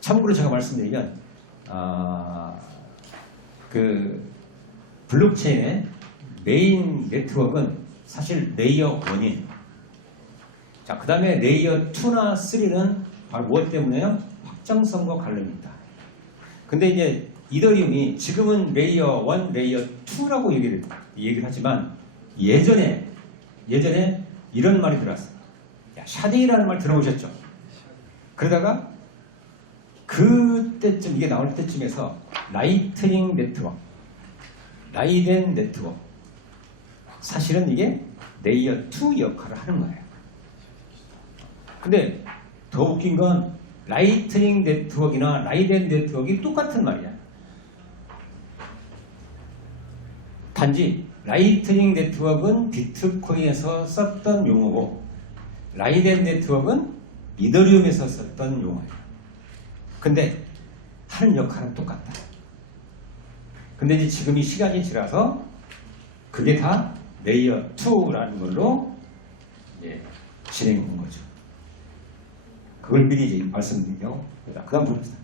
참고로 제가 말씀드리면 그 블록체인의 메인 네트워크는 사실 레이어 1이에요. 자, 그 다음에 레이어 2나 3는 바로 무엇 때문에요? 확장성과 관련입니다. 근데 이제 이더리움이 지금은 레이어 1, 레이어 2라고 얘기를 하지만 예전에 이런 말이 들어왔어요. 샤딩이라는 말 들어보셨죠? 그러다가 그때쯤 이게 나올 때쯤에서 라이트닝 네트워크, 라이덴 네트워크, 사실은 이게 레이어 2 역할을 하는 거예요. 근데 더 웃긴 건 라이트닝 네트워크나 라이덴 네트워크가 똑같은 말이야. 단지 라이트닝 네트워크는 비트코인에서 썼던 용어고 라이덴 네트워크는 이더리움에서 썼던 용어예요. 근데 하는 역할은 똑같다. 근데 이제 지금 이 시간이 지나서 그게 다 레이어 2라는 걸로 진행한 거죠. 그걸 미리 이제 말씀드리려고. 그 다음 봅시다.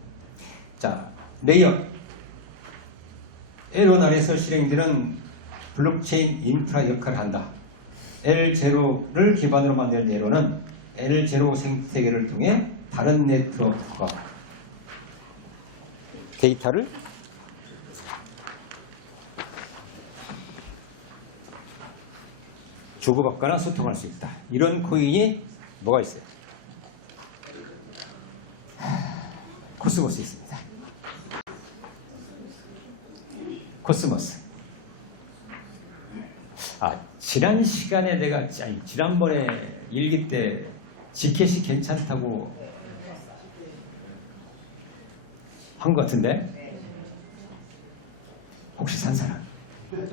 자, 레이어. L1 아래에서 실행되는 블록체인 인프라 역할을 한다. L0를 기반으로 만든 L1은 L0 생태계를 통해 다른 네트워크가 데이터를 주고받거나 소통할 수 있다. 이런 코인이 뭐가 있어요? 코스모스 있습니다. 코스모스. 지난 시간에 지난번에 일기 때 지켓이 괜찮다고 한 것 같은데 혹시 산 사람? 여기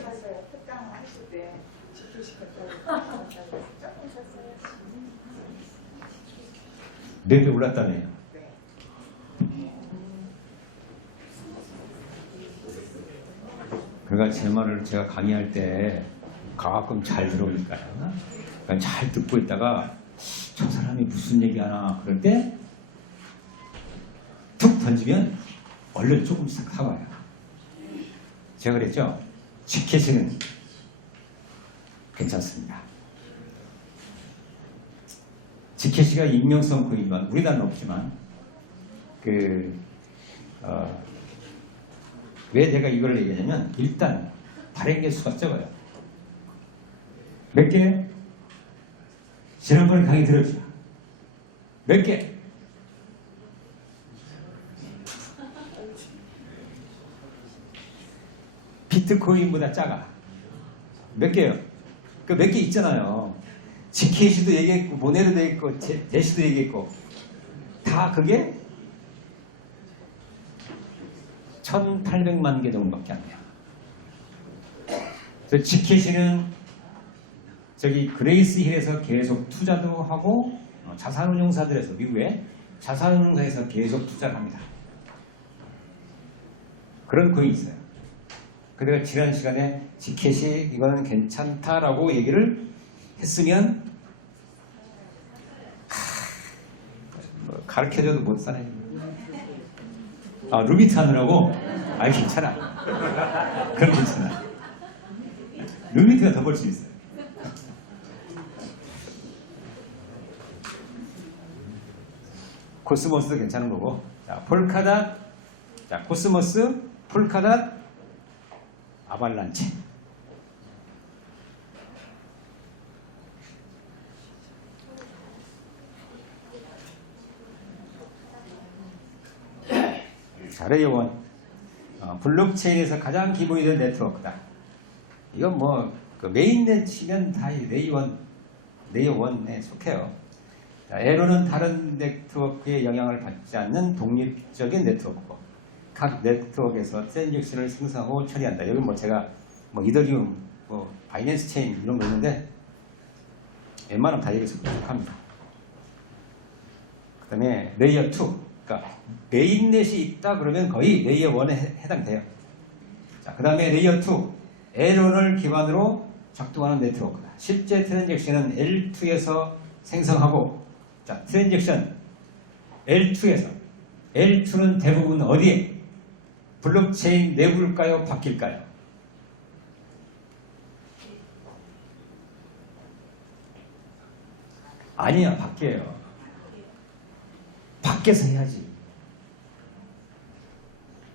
샀어요. 특강 하실 때 지켓이 조금 샀어요. 몇 배 올랐다며요. 그러니까 제 말을 제가 강의할 때 가끔 잘 들어오니까요. 그러니까 잘 듣고 있다가 저 사람이 무슨 얘기하나 그럴 때 툭 던지면 얼른 조금씩 사와요. 제가 그랬죠. G캐시는 괜찮습니다. G캐시가 익명성 코인만 우리나라는 없지만 왜 제가 이걸 얘기하냐면 일단 발행 개수가 적어요. 몇 개? 지난번에 강의 들었죠? 몇 개? 비트코인보다 작아. 몇 개요? 그 몇 개 있잖아요. G캐시도 얘기했고, 모네로도 있고, 대시도 얘기했고, 다 그게 1,800만 개 정도밖에 안 돼요. 그래서 G캐시는 저기 그레이스 힐에서 계속 투자도 하고, 자산운용사들에서, 미국의 자산운용사에서 계속 투자를 합니다. 그런 코인이 있어요. 그래서 지난 시간에 G캐시 이거는 괜찮다라고 얘기를 했으면 가르쳐줘도 못 사네. 루비트 하느라고? 괜찮아. 그럼 괜찮아. 루비트가 더 벌 수 있어요. 코스모스도 괜찮은 거고. 자, 폴카닷, 자, 코스모스, 폴카닷, 아발란체. 자, 레이어 1. 블록체인에서 가장 기본이 된 네트워크다. 이건 뭐, 메인넷 치면 다 레이어 1에 속해요. 자, 에로는 다른 네트워크의 영향을 받지 않는 독립적인 네트워크고, 각 네트워크에서 트랜잭션을 생성하고 처리한다. 여기 뭐 제가 이더리움, 바이낸스 체인 이런 거 있는데, 웬만하면 다 여기서 부족합니다. 그 다음에 레이어 2. 그러니까 메인넷이 있다 그러면 거의 레이어 1에 해당돼요. 자, 그 다음에 레이어 2. 에론을 기반으로 작동하는 네트워크다. 실제 트랜잭션은 L2에서 생성하고, 자, 트랜잭션 L2에서, L2는 대부분 어디에? 블록체인 내부일까요? 밖일까요? 아니야, 밖이에요. 밖에서 해야지.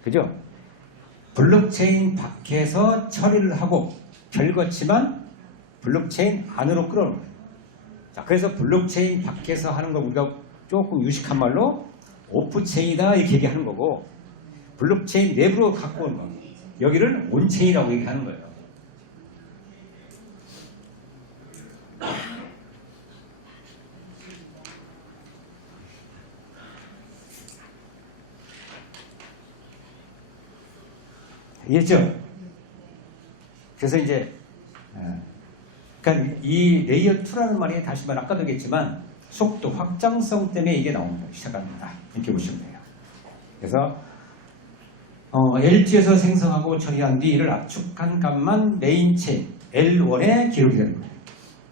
그죠? 블록체인 밖에서 처리를 하고 별거치만 블록체인 안으로 끌어오는 거예요. 자, 그래서 블록체인 밖에서 하는 거 우리가 조금 유식한 말로 오프체인이다 이렇게 얘기하는 거고, 블록체인 내부로 갖고 오는 거, 여기를 온체인이라고 얘기하는 거예요. 이해했죠? 그래서 이제 그러니까 이 레이어 2라는 말이 다시 말해 아까도 얘기했지만 속도, 확장성 때문에 이게 나옵니다. 시작합니다. 이렇게 보시면 돼요. 그래서 L2에서 생성하고 처리한 뒤 이를 압축한 값만 메인 체인 L1에 기록이 되는 거예요.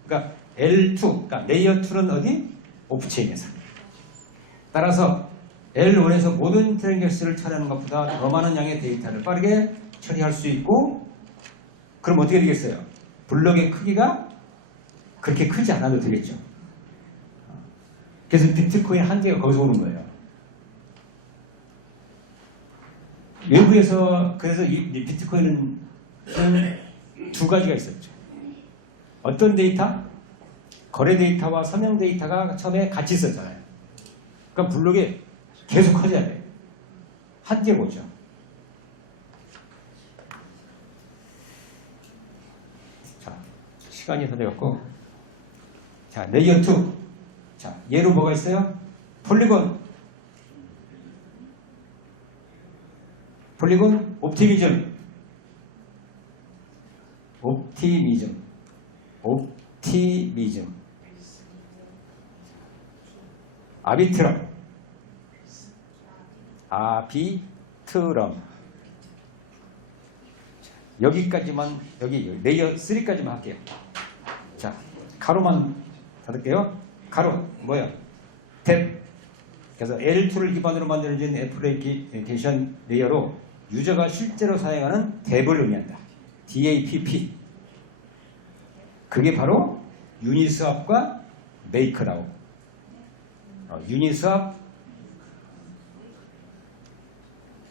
그러니까 L2, 그러니까 레이어 2는 어디? 오프체인에서. 따라서 L1에서 모든 트랜잭션을 처리하는 것보다 더 많은 양의 데이터를 빠르게 처리할 수 있고, 그럼 어떻게 되겠어요? 블록의 크기가 그렇게 크지 않아도 되겠죠. 그래서 비트코인 한계가 거기서 오는 거예요. 외부에서, 그래서 이 비트코인은 두 가지가 있었죠. 어떤 데이터? 거래 데이터와 서명 데이터가 처음에 같이 있었잖아요. 그러니까 블록이 계속 커져야 돼요. 한계가 오죠. 자, 시간이 다 되었고, 자, 레이어 2. 자, 얘로 뭐가 있어요? 폴리곤, 옵티미즘, 아비트럼, 여기까지만, 여기 레이어 3까지만 할게요. 자, 가로만 닫을게요. 가로 뭐야? 탭. 그래서 L2를 기반으로 만들어진 애플리케이션 레이어로 유저가 실제로 사용하는 탭을 의미한다. DAPP. 그게 바로 유니스왑과 메이커다오. 유니스왑,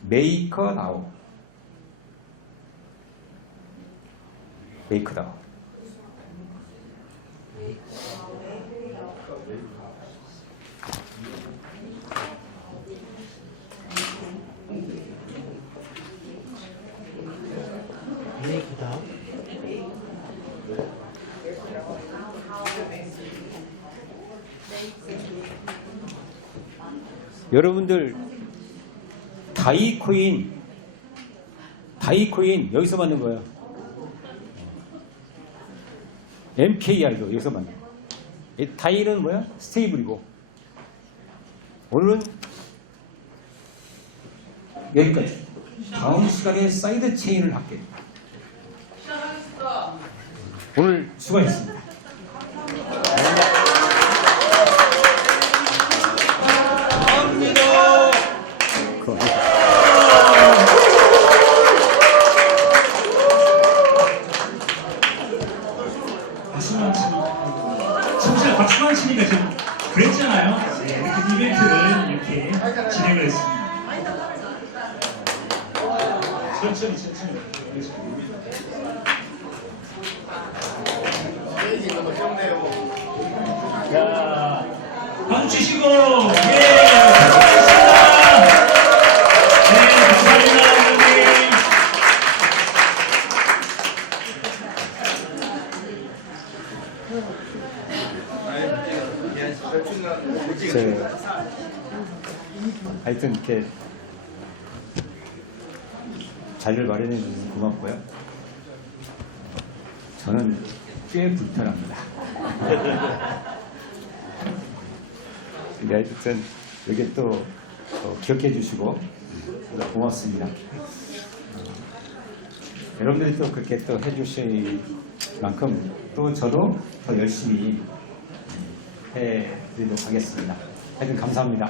메이커다오. 메이커다오. 여러분들 다이코인 여기서 만든 거예요. MKR도 여기서 만든 거예요. 이 다이는 뭐야? 스테이블이고. 오늘은 여기까지. 다음 시간에 사이드 체인을 할게요. 오늘 수고하셨습니다. 박수만 치니까 좀 그랬잖아요. 네, 이렇게 이벤트를 이렇게 진행을 했습니다. 천천히. 자, 박수 치시고, 수고하셨습니다. 네, 감사합니다, 여러분. 하여튼 이렇게 자리를 마련해 주셔서 고맙고요. 저는 꽤 불편합니다. 근데 하여튼 이렇게 또 기억해 주시고 고맙습니다. 여러분들이 또 그렇게 또 해주실 만큼 또 저도 더 열심히 해드리도록 하겠습니다. 하여튼 감사합니다.